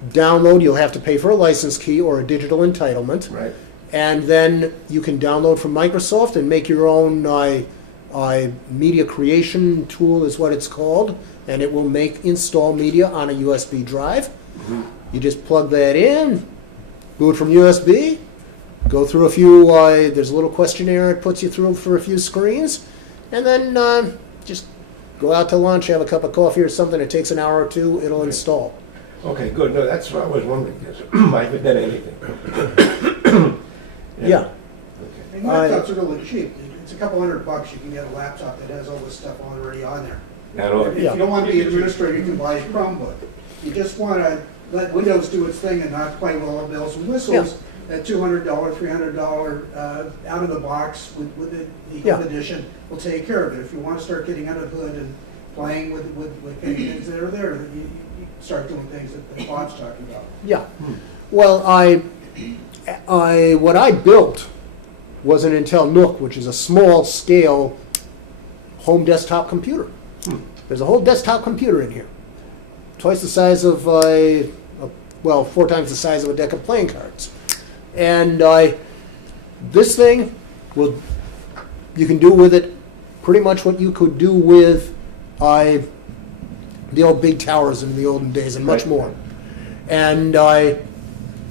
download, you'll have to pay for a license key or a digital entitlement. Right. And then you can download from Microsoft and make your own media creation tool is what it's called. And it will install media on a USB drive. Mm-hmm. You just plug that in, boot from USB, go through a few, there's a little questionnaire it puts you through for a few screens, and then just go out to lunch, have a cup of coffee or something. It takes an hour or two, it'll install. Okay, good. No, that's what I was wondering. I haven't done anything. Yeah. And laptops are really cheap. It's a couple $100. You can get a laptop that has all this stuff already on there. If you don't want to be an administrator, you can buy a Chromebook. You just want to let Windows do its thing and not play with all the bells and whistles. That $200, $300 out of the box with the Home Edition will take care of it. If you want to start getting under the hood and playing with things that are there, you start doing things that Bob's talking about. Yeah. Well, what I built was an Intel NUC, which is a small scale home desktop computer. There's a whole desktop computer in here. Twice the size of, 4 times the size of a deck of playing cards. And this thing, you can do with it pretty much what you could do with the old big towers in the olden days and much more. And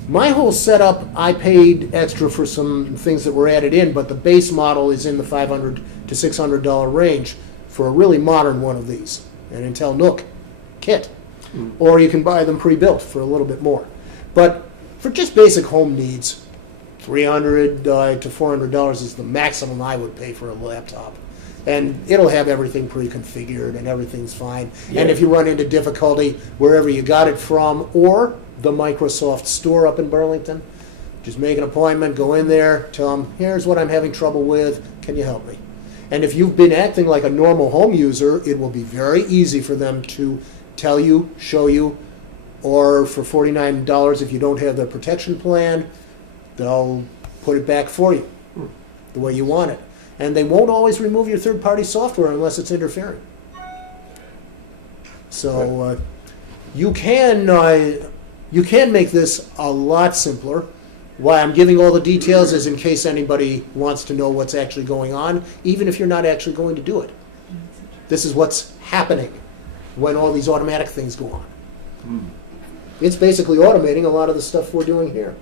my whole setup, I paid extra for some things that were added in, but the base model is in the $500 to $600 range for a really modern one of these, an Intel NUC kit. Or you can buy them pre-built for a little bit more. But for just basic home needs, $300 to $400 is the maximum I would pay for a laptop. And it'll have everything pre-configured and everything's fine. Yeah. And if you run into difficulty wherever you got it from or the Microsoft store up in Burlington, just make an appointment, go in there, tell them, here's what I'm having trouble with, can you help me? And if you've been acting like a normal home user, it will be very easy for them to tell you, show you, or for $49 if you don't have their protection plan, they'll put it back for you the way you want it. And they won't always remove your third-party software unless it's interfering. So you can make this a lot simpler. Why I'm giving all the details is in case anybody wants to know what's actually going on, even if you're not actually going to do it. This is what's happening when all these automatic things go on. It's basically automating a lot of the stuff we're doing here.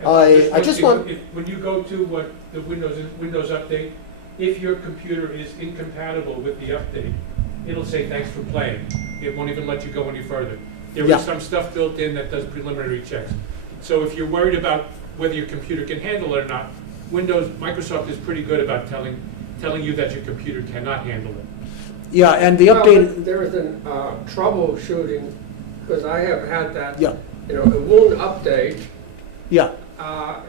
When you go to what the Windows update, if your computer is incompatible with the update, it'll say thanks for playing. It won't even let you go any further. There is some stuff built in that does preliminary checks. So if you're worried about whether your computer can handle it or not, Microsoft is pretty good about telling you that your computer cannot handle it. Yeah, and the update. There's a troubleshooting, because I have had that. Yeah. It won't update. Yeah.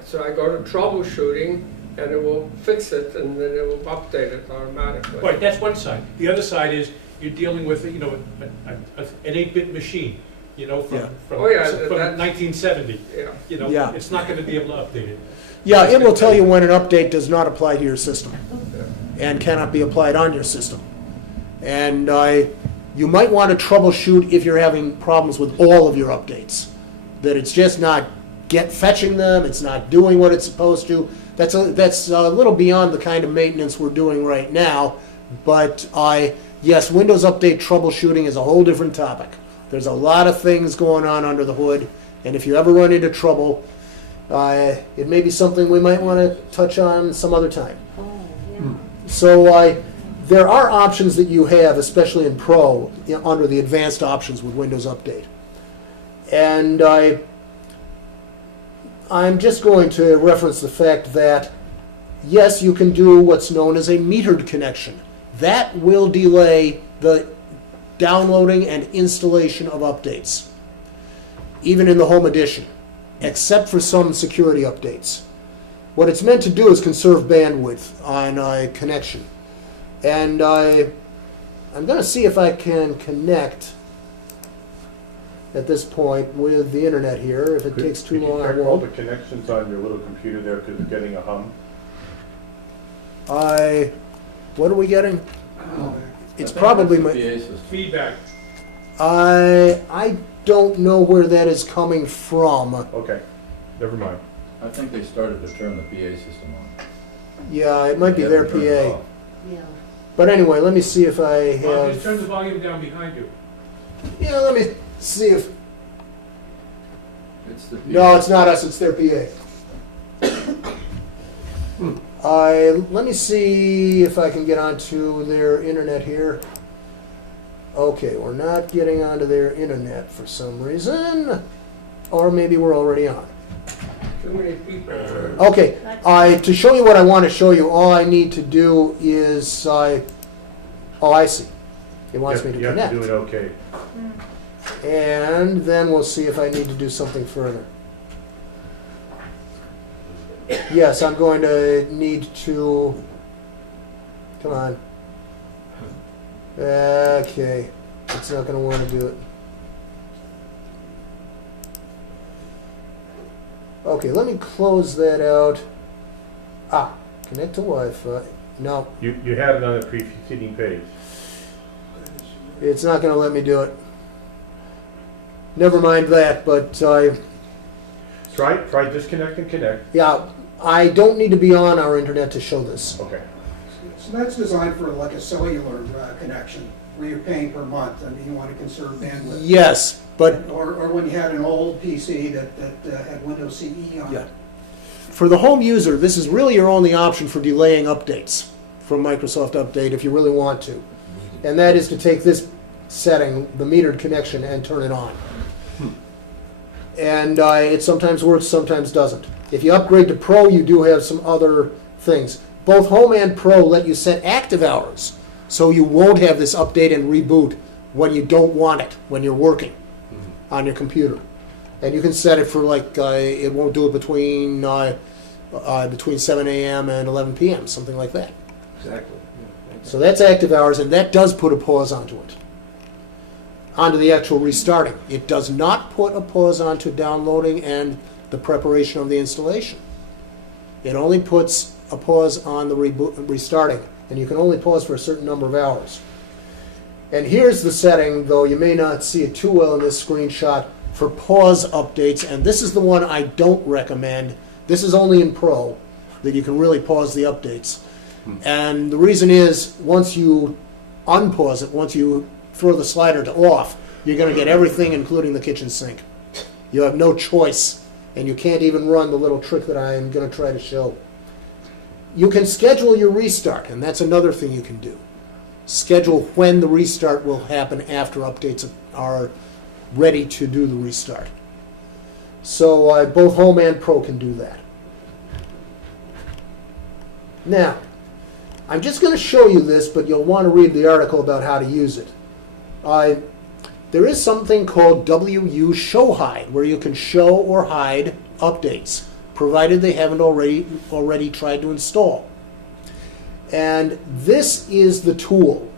So I go to troubleshooting, and it will fix it, and then it will update it automatically. Right, that's one side. The other side is you're dealing with an 8-bit machine, from 1970. Yeah. It's not going to be able to update it. Yeah, it will tell you when an update does not apply to your system and cannot be applied on your system. And you might want to troubleshoot if you're having problems with all of your updates, that it's just not fetching them, it's not doing what it's supposed to. That's a little beyond the kind of maintenance we're doing right now, but yes, Windows Update troubleshooting is a whole different topic. There's a lot of things going on under the hood, and if you ever run into trouble, it may be something we might want to touch on some other time. So there are options that you have, especially in Pro, under the advanced options with Windows Update. And I'm just going to reference the fact that, yes, you can do what's known as a metered connection. That will delay the downloading and installation of updates, even in the Home Edition, except for some security updates. What it's meant to do is conserve bandwidth on a connection. And I'm going to see if I can connect at this point with the internet here. If it takes too long, I Could you check all the won't. connections on your little computer there because it's getting a hum? What are we getting? Oh, It's probably my, PA system. Feedback. I don't know where that is coming from. Okay, never mind. I think they started to turn the PA system on. Yeah, it might be They their haven't turned it PA. off. Yeah. But anyway, let me see if I Well, just turn the have, volume down behind you. yeah, let me see if, It's the PA. no, it's not us, it's their PA. Let me see if I can get onto their internet here. Okay, we're not getting onto their internet for some reason, or maybe we're already on. Too many people. Okay, to show you what I want to show you, all I need to do is, oh, I see. It wants me to You have to do connect. it okay. And then we'll see if I need to do something further. Yes, I'm going to need to, come on. Okay, it's not going to want to do it. Okay, let me close that out. Ah, connect to Wi-Fi. No, You had it on the preceding page. it's not going to let me do it. Never mind that, but Try disconnect and connect. yeah, I don't need to be on our internet to show this. Okay. So that's designed for like a cellular connection, where you're paying per month, and you want to conserve bandwidth. Yes, but Or when you had an old PC that had Windows CE on yeah. it. For the home user, this is really your only option for delaying updates from Microsoft Update if you really want to. And that is to take this setting, the metered connection, and turn it on. And it sometimes works, sometimes doesn't. If you upgrade to Pro, you do have some other things. Both Home and Pro let you set active hours, so you won't have this update and reboot when you don't want it, when you're working on your computer. And you can set it for like, it won't do it between 7 a.m. and 11 p.m., something like that. Exactly. So that's active hours, and that does put a pause onto it, onto the actual restarting. It does not put a pause onto downloading and the preparation of the installation. It only puts a pause on the restarting, and you can only pause for a certain number of hours. And here's the setting, though you may not see it too well in this screenshot, for pause updates, and this is the one I don't recommend. This is only in Pro that you can really pause the updates. And the reason is, once you unpause it, once you throw the slider to off, you're going to get everything, including the kitchen sink. You have no choice, and you can't even run the little trick that I am going to try to show. You can schedule your restart, and that's another thing you can do. Schedule when the restart will happen after updates are ready to do the restart. So both Home and Pro can do that. Now, I'm just going to show you this, but you'll want to read the article about how to use it. There is something called WU Show Hide, where you can show or hide updates, provided they haven't already tried to install. And this is the tool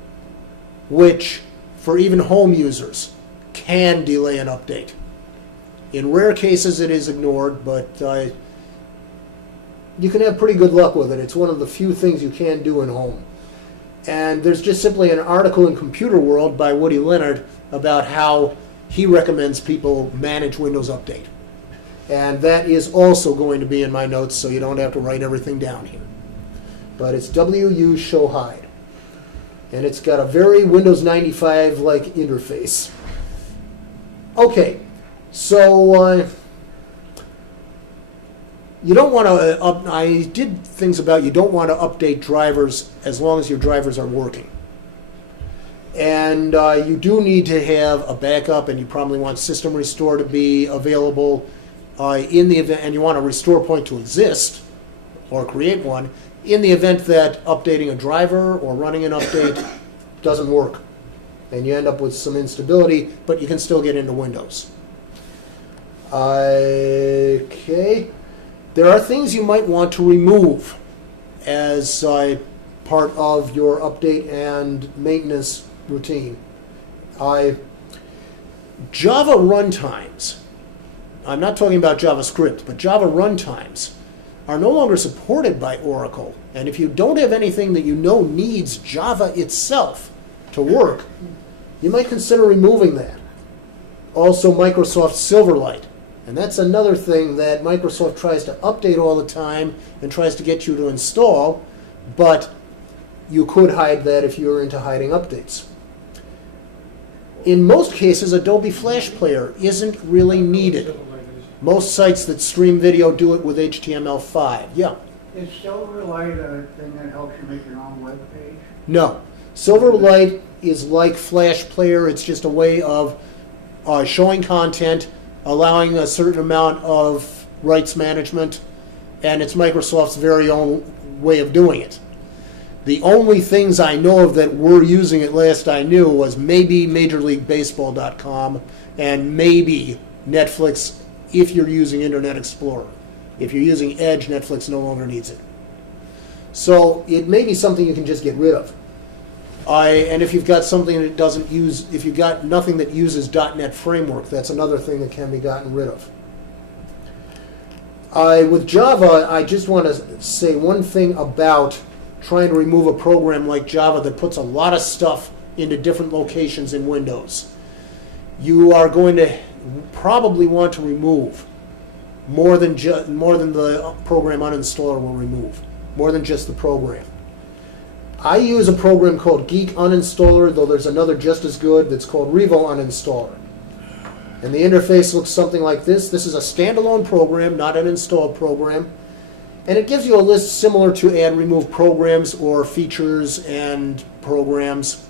which, for even home users, can delay an update. In rare cases it is ignored, but you can have pretty good luck with it. It's one of the few things you can do in home. And there's just simply an article in Computer World by Woody Leonard about how he recommends people manage Windows Update. And that is also going to be in my notes, so you don't have to write everything down here. But it's WU Show Hide. And it's got a very Windows 95-like interface. Okay, so you don't want to, I did things about you don't want to update drivers as long as your drivers are working. And you do need to have a backup, and you probably want System Restore to be available in the event, and you want a restore point to exist, or create one, in the event that updating a driver or running an update doesn't work. And you end up with some instability, but you can still get into Windows. Okay. There are things you might want to remove as part of your update and maintenance routine. Java runtimes, I'm not talking about JavaScript, but Java runtimes are no longer supported by Oracle. And if you don't have anything that you know needs Java itself to work, you might consider removing that. Also, Microsoft Silverlight. And that's another thing that Microsoft tries to update all the time and tries to get you to install, but you could hide that if you're into hiding updates. In most cases, Adobe Flash Player isn't really needed. Most sites that stream video do it with HTML5. Yeah? Is Silverlight a thing that helps you make your own web page? No. Silverlight is like Flash Player. It's just a way of showing content, allowing a certain amount of rights management, and it's Microsoft's very own way of doing it. The only things I know of that were using it last I knew was maybe MajorLeagueBaseball.com and maybe Netflix if you're using Internet Explorer. If you're using Edge, Netflix no longer needs it. So it may be something you can just get rid of. And if you've got something that doesn't use, if you've got nothing that uses .NET Framework, that's another thing that can be gotten rid of. With Java, I just want to say one thing about trying to remove a program like Java that puts a lot of stuff into different locations in Windows. You are going to probably want to remove more than the program uninstaller will remove, more than just the program. I use a program called Geek Uninstaller, though there's another just as good that's called Revo Uninstaller. And the interface looks something like this. This is a standalone program, not an installed program. And it gives you a list similar to add remove programs or features and programs.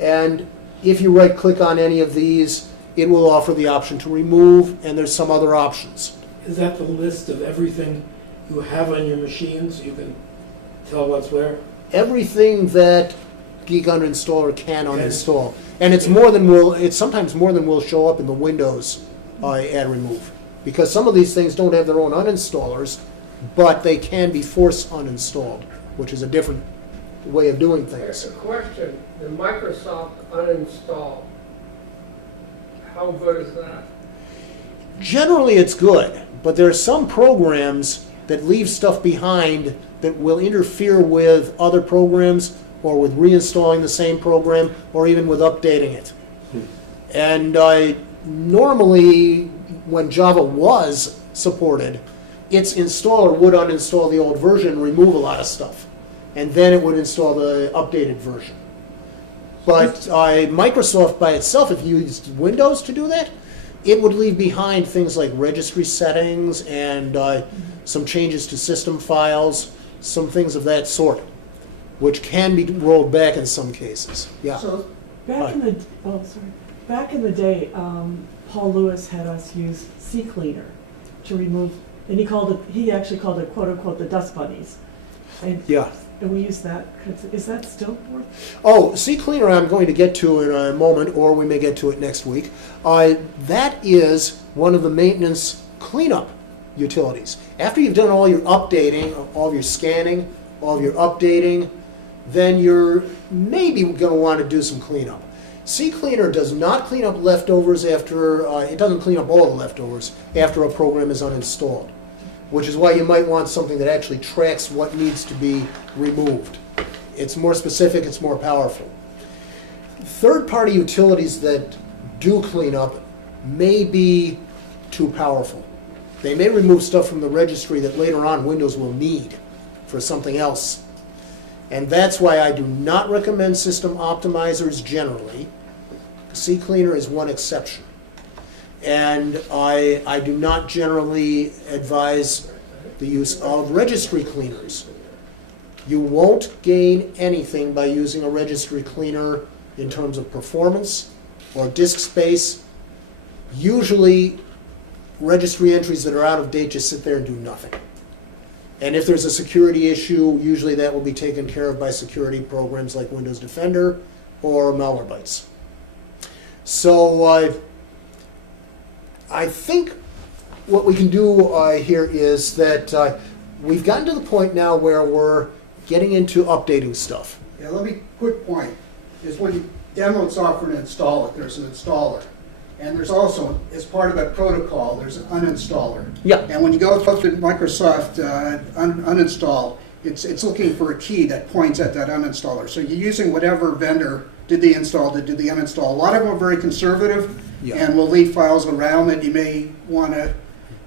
And if you right click on any of these, it will offer the option to remove, and there's some other options. Is that the list of everything you have on your machine so you can tell what's where? Everything that Geek Uninstaller can uninstall. And it's more than will, it's sometimes more than will show up in the Windows add remove. Because some of these things don't have their own uninstallers, but they can be force uninstalled, which is a different way of doing things. A question, the Microsoft uninstall, how good is that? Generally it's good, but there are some programs that leave stuff behind that will interfere with other programs or with reinstalling the same program or even with updating it. And normally when Java was supported, its installer would uninstall the old version and remove a lot of stuff. And then it would install the updated version. But Microsoft by itself, if you used Windows to do that, it would leave behind things like registry settings and some changes to system files, some things of that sort, which can be rolled back in some cases. Yeah. So back in the day, Paul Lewis had us use CCleaner to remove, and he actually called it quote unquote the dust bunnies. And yeah. And we use that. Is that still worth? Oh, CCleaner I'm going to get to in a moment, or we may get to it next week. That is one of the maintenance cleanup utilities. After you've done all your updating, all of your scanning, all of your updating, then you're maybe going to want to do some cleanup. CCleaner does not clean up leftovers after, it doesn't clean up all the leftovers after a program is uninstalled, which is why you might want something that actually tracks what needs to be removed. It's more specific, it's more powerful. Third-party utilities that do clean up may be too powerful. They may remove stuff from the registry that later on Windows will need for something else. And that's why I do not recommend system optimizers generally. CCleaner is one exception. And I do not generally advise the use of registry cleaners. You won't gain anything by using a registry cleaner in terms of performance or disk space. Usually, registry entries that are out of date just sit there and do nothing. And if there's a security issue, usually that will be taken care of by security programs like Windows Defender or Malwarebytes. So I think what we can do here is that we've gotten to the point now where we're getting into updating stuff. Yeah, let me, quick point, is when you download software and install it, there's an installer. And there's also, as part of that protocol, there's an uninstaller. Yeah. And when you go to Microsoft uninstall, it's looking for a key that points at that uninstaller. So you're using whatever vendor did the install, did the uninstall. A lot of them are very conservative and will leave files around that you may want to,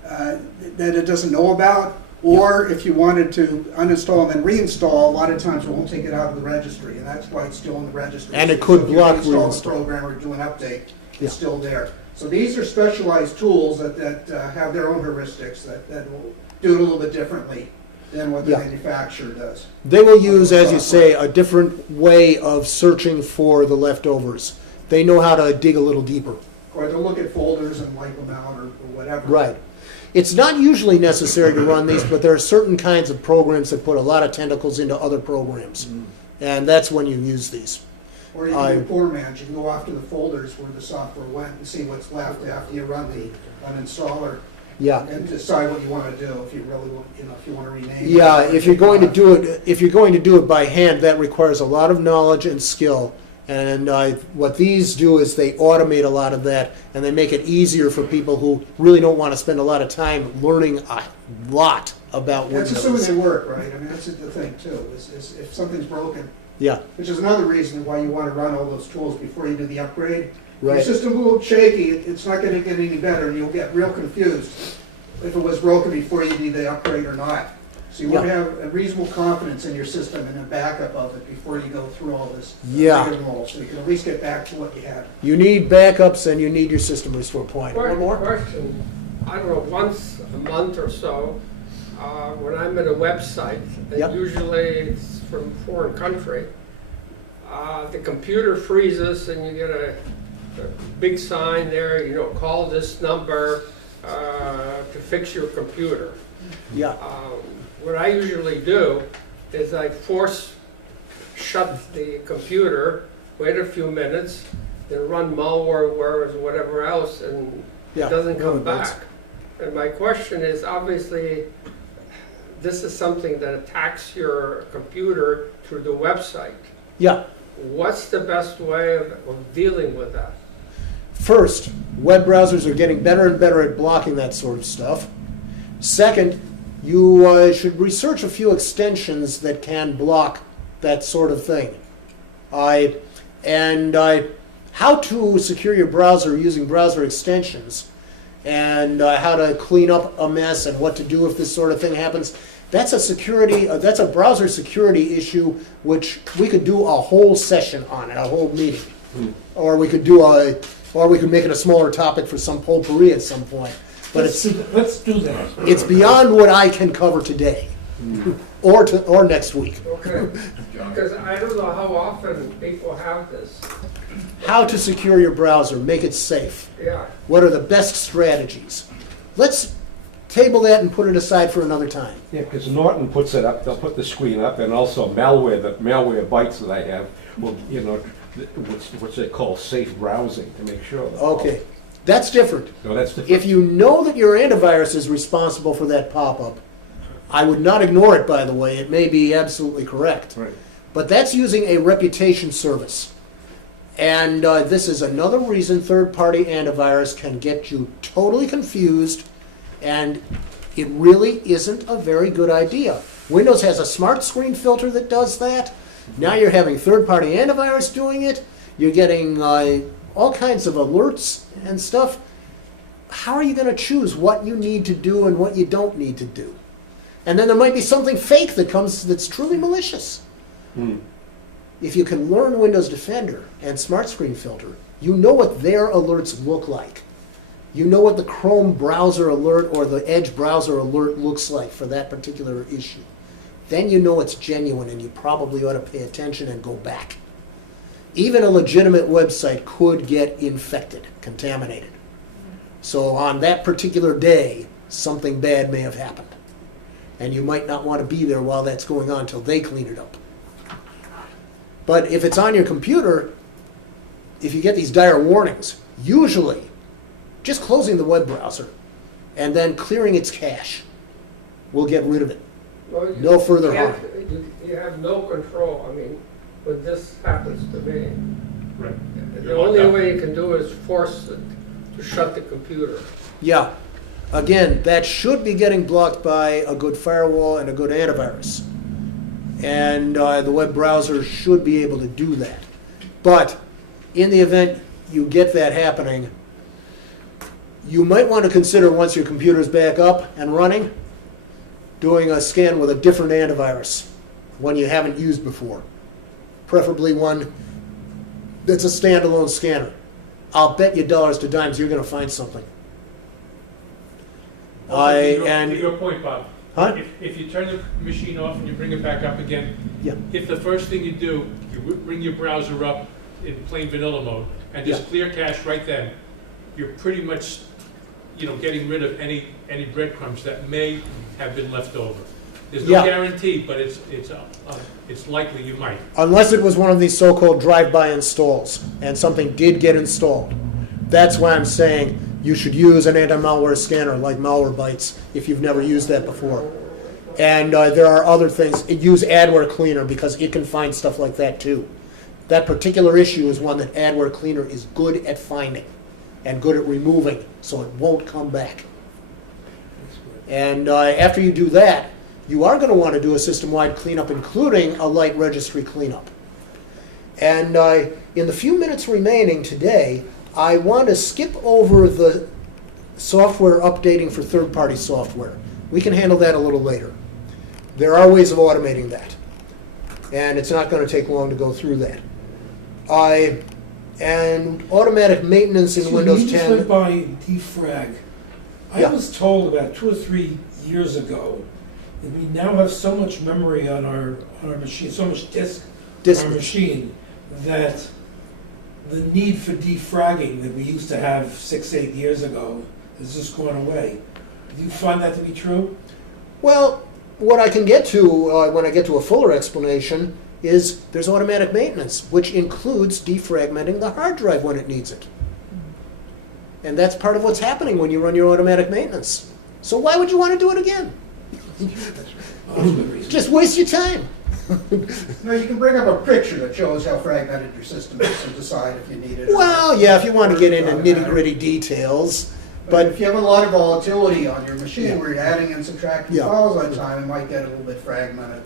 that it doesn't know about. Or if you wanted to uninstall and then reinstall, a lot of times it won't take it out of the registry, and that's why it's still in the registry. And it could block if you install reinstall. the program or do an update, it's still there. So these are specialized tools that have their own heuristics that will do it a little bit differently than what the manufacturer does. They will use, as you say, a different way of searching for the leftovers. They know how to dig a little deeper. Or they'll look at folders and wipe them out or whatever. Right. It's not usually necessary to run these, but there are certain kinds of programs that put a lot of tentacles into other programs. And that's when you use these. Or you can do format. You can go after the folders where the software went and see what's left after you run the uninstaller. Yeah. And decide what you want to do if you really want, if you want to rename. Yeah, it. if you're going to do it by hand, that requires a lot of knowledge and skill. And what these do is they automate a lot of that, and they make it easier for people who really don't want to spend a lot of time learning a lot about Windows. That's assuming they work, right? I mean, that's the thing too, is if something's broken. Yeah. Which is another reason why you want to run all those tools before you do the upgrade. Right. If your system's a little shaky, it's not going to get any better, and you'll get real confused if it was broken before you did the upgrade or not. So you want to have a reasonable confidence in your system and a backup of it before you go through all this rigmarole, so you can at least get back to what you had. You need backups and you need your system restore point. One more? Question. I don't know, once a month or so, when I'm at a website, and usually it's from a foreign country, the computer freezes and you get a big sign there, you know, call this number to fix your computer. Yeah. What I usually do is I force shut the computer, wait a few minutes, then run malware or whatever else, and it doesn't come back. And my question is, obviously, this is something that attacks your computer through the website. Yeah. What's the best way of dealing with that? First, web browsers are getting better and better at blocking that sort of stuff. Second, you should research a few extensions that can block that sort of thing. How to secure your browser using browser extensions, and how to clean up a mess, and what to do if this sort of thing happens. That's a security. That's a browser security issue, which we could do a whole session on it, a whole meeting, or we could make it a smaller topic for some potpourri at some point. But let's do that. It's beyond what I can cover today, or next week. Okay, because I don't know how often people have this. How to secure your browser, make it safe. Yeah. What are the best strategies? Let's table that and put it aside for another time. Yeah, because Norton puts it up, they'll put the screen up, and also malware bites that I have will, you know, what's they call safe browsing to make sure. Okay, that's different. No, that's different. If you know that your antivirus is responsible for that pop-up, I would not ignore it, by the way. It may be absolutely correct. Right. But that's using a reputation service. And this is another reason third-party antivirus can get you totally confused, and it really isn't a very good idea. Windows has a smart screen filter that does that. Now you're having third-party antivirus doing it. You're getting all kinds of alerts and stuff. How are you going to choose what you need to do and what you don't need to do? And then there might be something fake that comes that's truly malicious. If you can learn Windows Defender and Smart Screen Filter, you know what their alerts look like. You know what the Chrome browser alert or the Edge browser alert looks like for that particular issue. Then you know it's genuine, and you probably ought to pay attention and go back. Even a legitimate website could get infected, contaminated. So on that particular day, something bad may have happened. And you might not want to be there while that's going on until they clean it up. But if it's on your computer, if you get these dire warnings, usually just closing the web browser and then clearing its cache will get rid of it. Well, no further harm. You have no control. I mean, when this happens to me, Right. the only way you can do is force it shut the computer. Yeah. Again, that should be getting blocked by a good firewall and a good antivirus. And the web browser should be able to do that. But in the event you get that happening, you might want to consider, once your computer's back up and running, doing a scan with a different antivirus, one you haven't used before. Preferably one that's a standalone scanner. I'll bet you dollars to dimes you're going to find something. To your point, Bob, Huh? if you turn the machine off and you bring it back up again, Yeah. if the first thing you do, you bring your browser up in plain vanilla mode and just Yeah. clear cache right then, you're pretty much, getting rid of any breadcrumbs that may have been left over. There's no Yeah. guarantee, but it's likely you might. Unless it was one of these so-called drive-by installs and something did get installed. That's why I'm saying you should use an anti-malware scanner like Malwarebytes if you've never used that before. And there are other things. Use Adware Cleaner because it can find stuff like that too. That particular issue is one that Adware Cleaner is good at finding and good at removing, so it won't come back. And after you do that, you are going to want to do a system-wide cleanup, including a light registry cleanup. And in the few minutes remaining today, I want to skip over the software updating for third-party software. We can handle that a little later. There are ways of automating that, and it's not going to take long to go through that. And automatic maintenance in Windows 10. You just went by defrag. I Yeah. was told about 2 or 3 years ago that we now have so much memory on our machine, so much disk on our machine, that the need for defragging that we used to have 6-8 years ago has just gone away. Do you find that to be true? Well, what I can get to when I get to a fuller explanation is there's automatic maintenance, which includes defragmenting the hard drive when it needs it. And that's part of what's happening when you run your automatic maintenance. So why would you want to do it again? Just waste your time. No, you can bring up a picture that shows how fragmented your system is and decide if you need it. Well, yeah, if you want to get into nitty-gritty details. But if you have a lot of volatility on your machine where you're adding and subtracting Yeah. files all the time, it might get a little bit fragmented.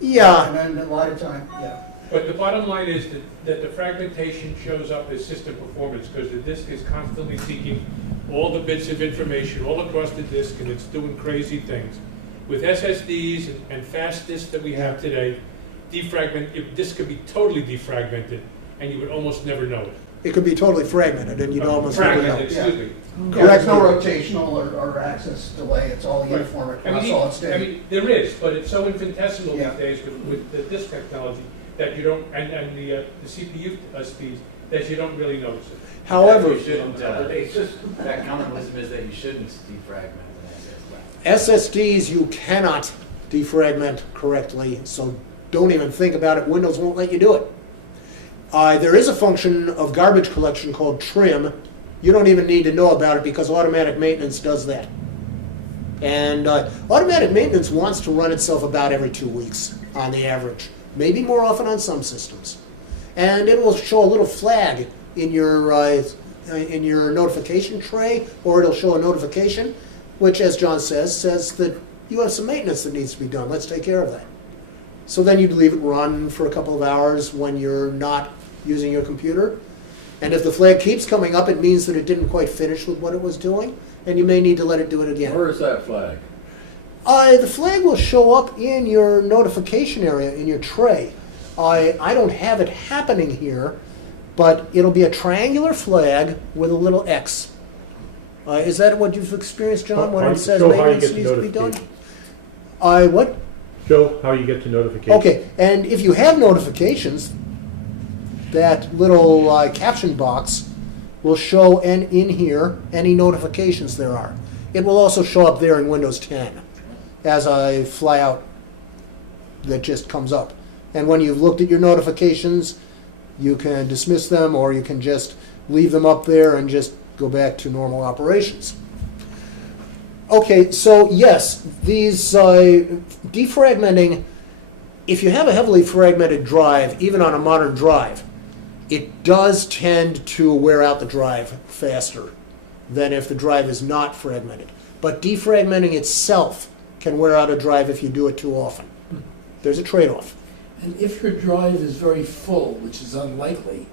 Yeah. And then a lot of time, yeah. But the bottom line is that the fragmentation shows up as system performance because the disk is constantly seeking all the bits of information all across the disk, and it's doing crazy things. With SSDs and fast disks that we have today, disk could be totally defragmented, and you would almost never know it. It could be totally fragmented, and you'd almost never know. Fragmented, excuse me. Yeah, there's no rotational or access delay, it's all uniform across all its I data. mean, there is, but it's so infinitesimal Yeah. these days with the disk technology that you don't, and the CPU speeds, that you don't really notice it. However, You shouldn't, that countermeasure is that you shouldn't defragment an SSD. SSDs you cannot defragment correctly, so don't even think about it. Windows won't let you do it. There is a function of garbage collection called trim. You don't even need to know about it because automatic maintenance does that. And automatic maintenance wants to run itself about every 2 weeks on the average, maybe more often on some systems. And it will show a little flag in your notification tray, or it'll show a notification, which, as John says that you have some maintenance that needs to be done. Let's take care of that. So then you'd leave it run for a couple of hours when you're not using your computer. And if the flag keeps coming up, it means that it didn't quite finish with what it was doing, and you may need to let it do it again. Where is that flag? The flag will show up in your notification area, in your tray. I don't have it happening here, but it'll be a triangular flag with a little X. Is that what you've experienced, John, when it says Show how you maintenance get needs to to be done? notifications. What? Show how you get to notifications. Okay, and if you have notifications, that little caption box will show in here any notifications there are. It will also show up there in Windows 10 as a flyout that just comes up. And when you've looked at your notifications, you can dismiss them, or you can just leave them up there and just go back to normal operations. Okay, so yes, these defragmenting, if you have a heavily fragmented drive, even on a modern drive, it does tend to wear out the drive faster. than if the drive is not fragmented. But defragmenting itself can wear out a drive if you do it too often. There's a trade-off. And if your drive is very full, which is unlikely,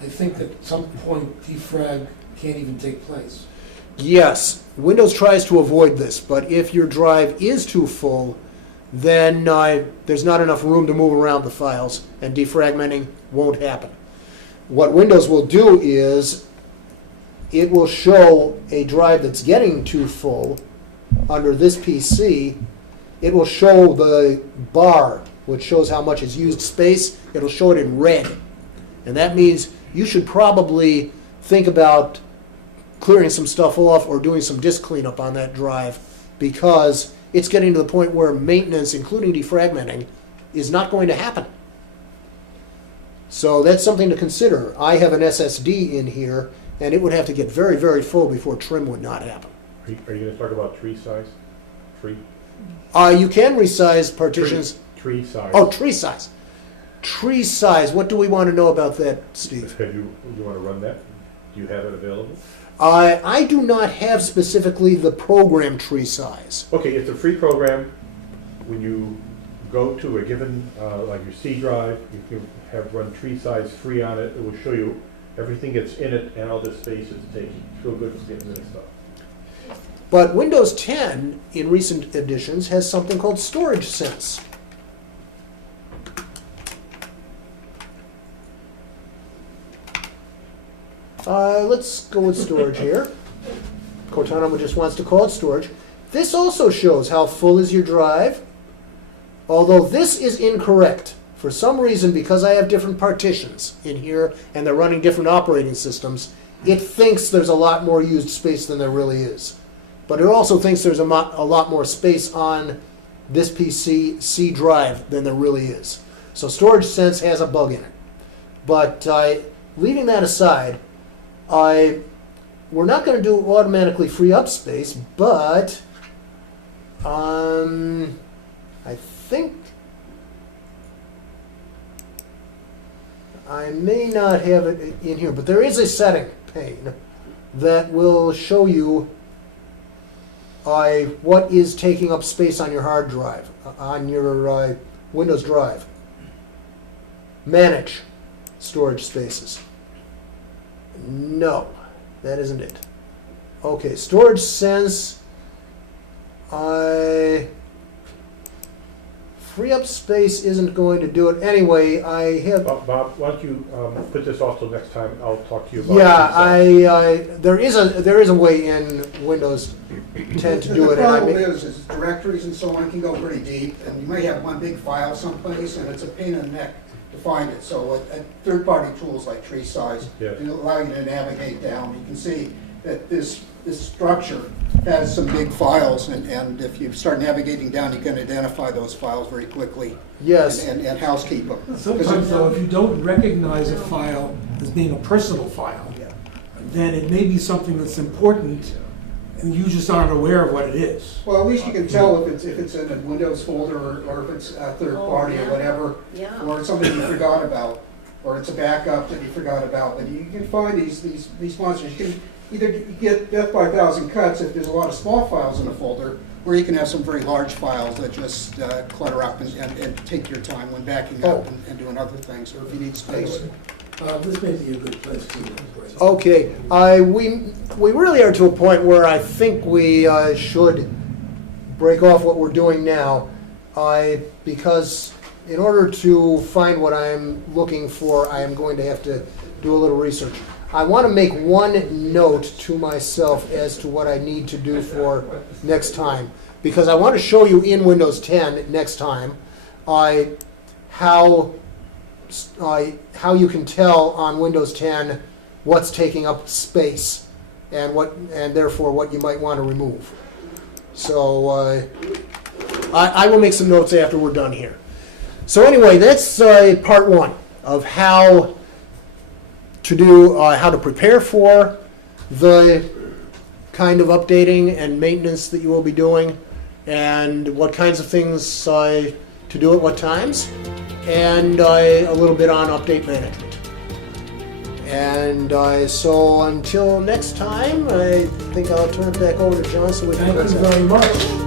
I think at some point defrag can't even take place. Yes, Windows tries to avoid this, but if your drive is too full, then there's not enough room to move around the files, and defragmenting won't happen. What Windows will do is it will show a drive that's getting too full under this PC. It will show the bar, which shows how much is used space. It'll show it in red. And that means you should probably think about clearing some stuff off or doing some disk cleanup on that drive, because it's getting to the point where maintenance, including defragmenting, is not going to happen. So that's something to consider. I have an SSD in here, and it would have to get very, very full before trim would not happen. Are you going to talk about tree size? Tree? You can resize partitions. Tree size. Oh, tree size. Tree size. What do we want to know about that, Steve? You want to run that? Do you have it available? I do not have specifically the program tree size. Okay, it's a free program. When you go to a given, like your C drive, you can have run tree size free on it. It will show you everything that's in it and all the space it's taking. It's real good for getting rid of stuff. But Windows 10, in recent editions, has something called Storage Sense. Let's go with storage here. Cortana just wants to call it storage. This also shows how full is your drive. Although this is incorrect. For some reason, because I have different partitions in here and they're running different operating systems, it thinks there's a lot more used space than there really is. But it also thinks there's a lot more space on this PC C drive than there really is. So Storage Sense has a bug in it. But leaving that aside, we're not going to do automatically free up space, but I think I may not have it in here, but there is a setting pane that will show you what is taking up space on your hard drive, on your Windows drive. Manage storage spaces. No, that isn't it. Okay, Storage Sense. Free up space isn't going to do it. Anyway, I have... Bob, why don't you put this off till next time? I'll talk to you about it. There is a way in Windows 10 to do it. The problem is directories and so on can go pretty deep, and you may have one big file someplace, and it's a pain in the neck to find it. So third-party tools like tree size allow you to navigate down. You can see that this structure has some big files, and if you start navigating down, you can identify those files very quickly. Yes. And housekeep them. Sometimes, though, if you don't recognize a file as being a personal file, then it may be something that's important, and you just aren't aware of what it is. Well, at least you can tell if it's in a Windows folder or if it's a third party or whatever, or it's something you forgot about, or it's a backup that you forgot about. But you can find these monsters. You can either get death by 1,000 cuts if there's a lot of small files in a folder, or you can have some very large files that just clutter up and take your time when backing up and doing other things, or if you need space. This may be a good place to Okay, we really are to a point where I think we should break off what we're doing now, because in order to find what I'm looking for, I am going to have to do a little research. I want to make one note to myself as to what I need to do for next time, because I want to show you in Windows 10 next time how you can tell on Windows 10 what's taking up space and therefore what you might want to remove. So I will make some notes after we're done here. So anyway, that's part one of how to prepare for the kind of updating and maintenance that you will be doing, and what kinds of things to do at what times, and a little bit on update management. And so until next time, I think I'll turn it back over to John so we can. Thank you very much.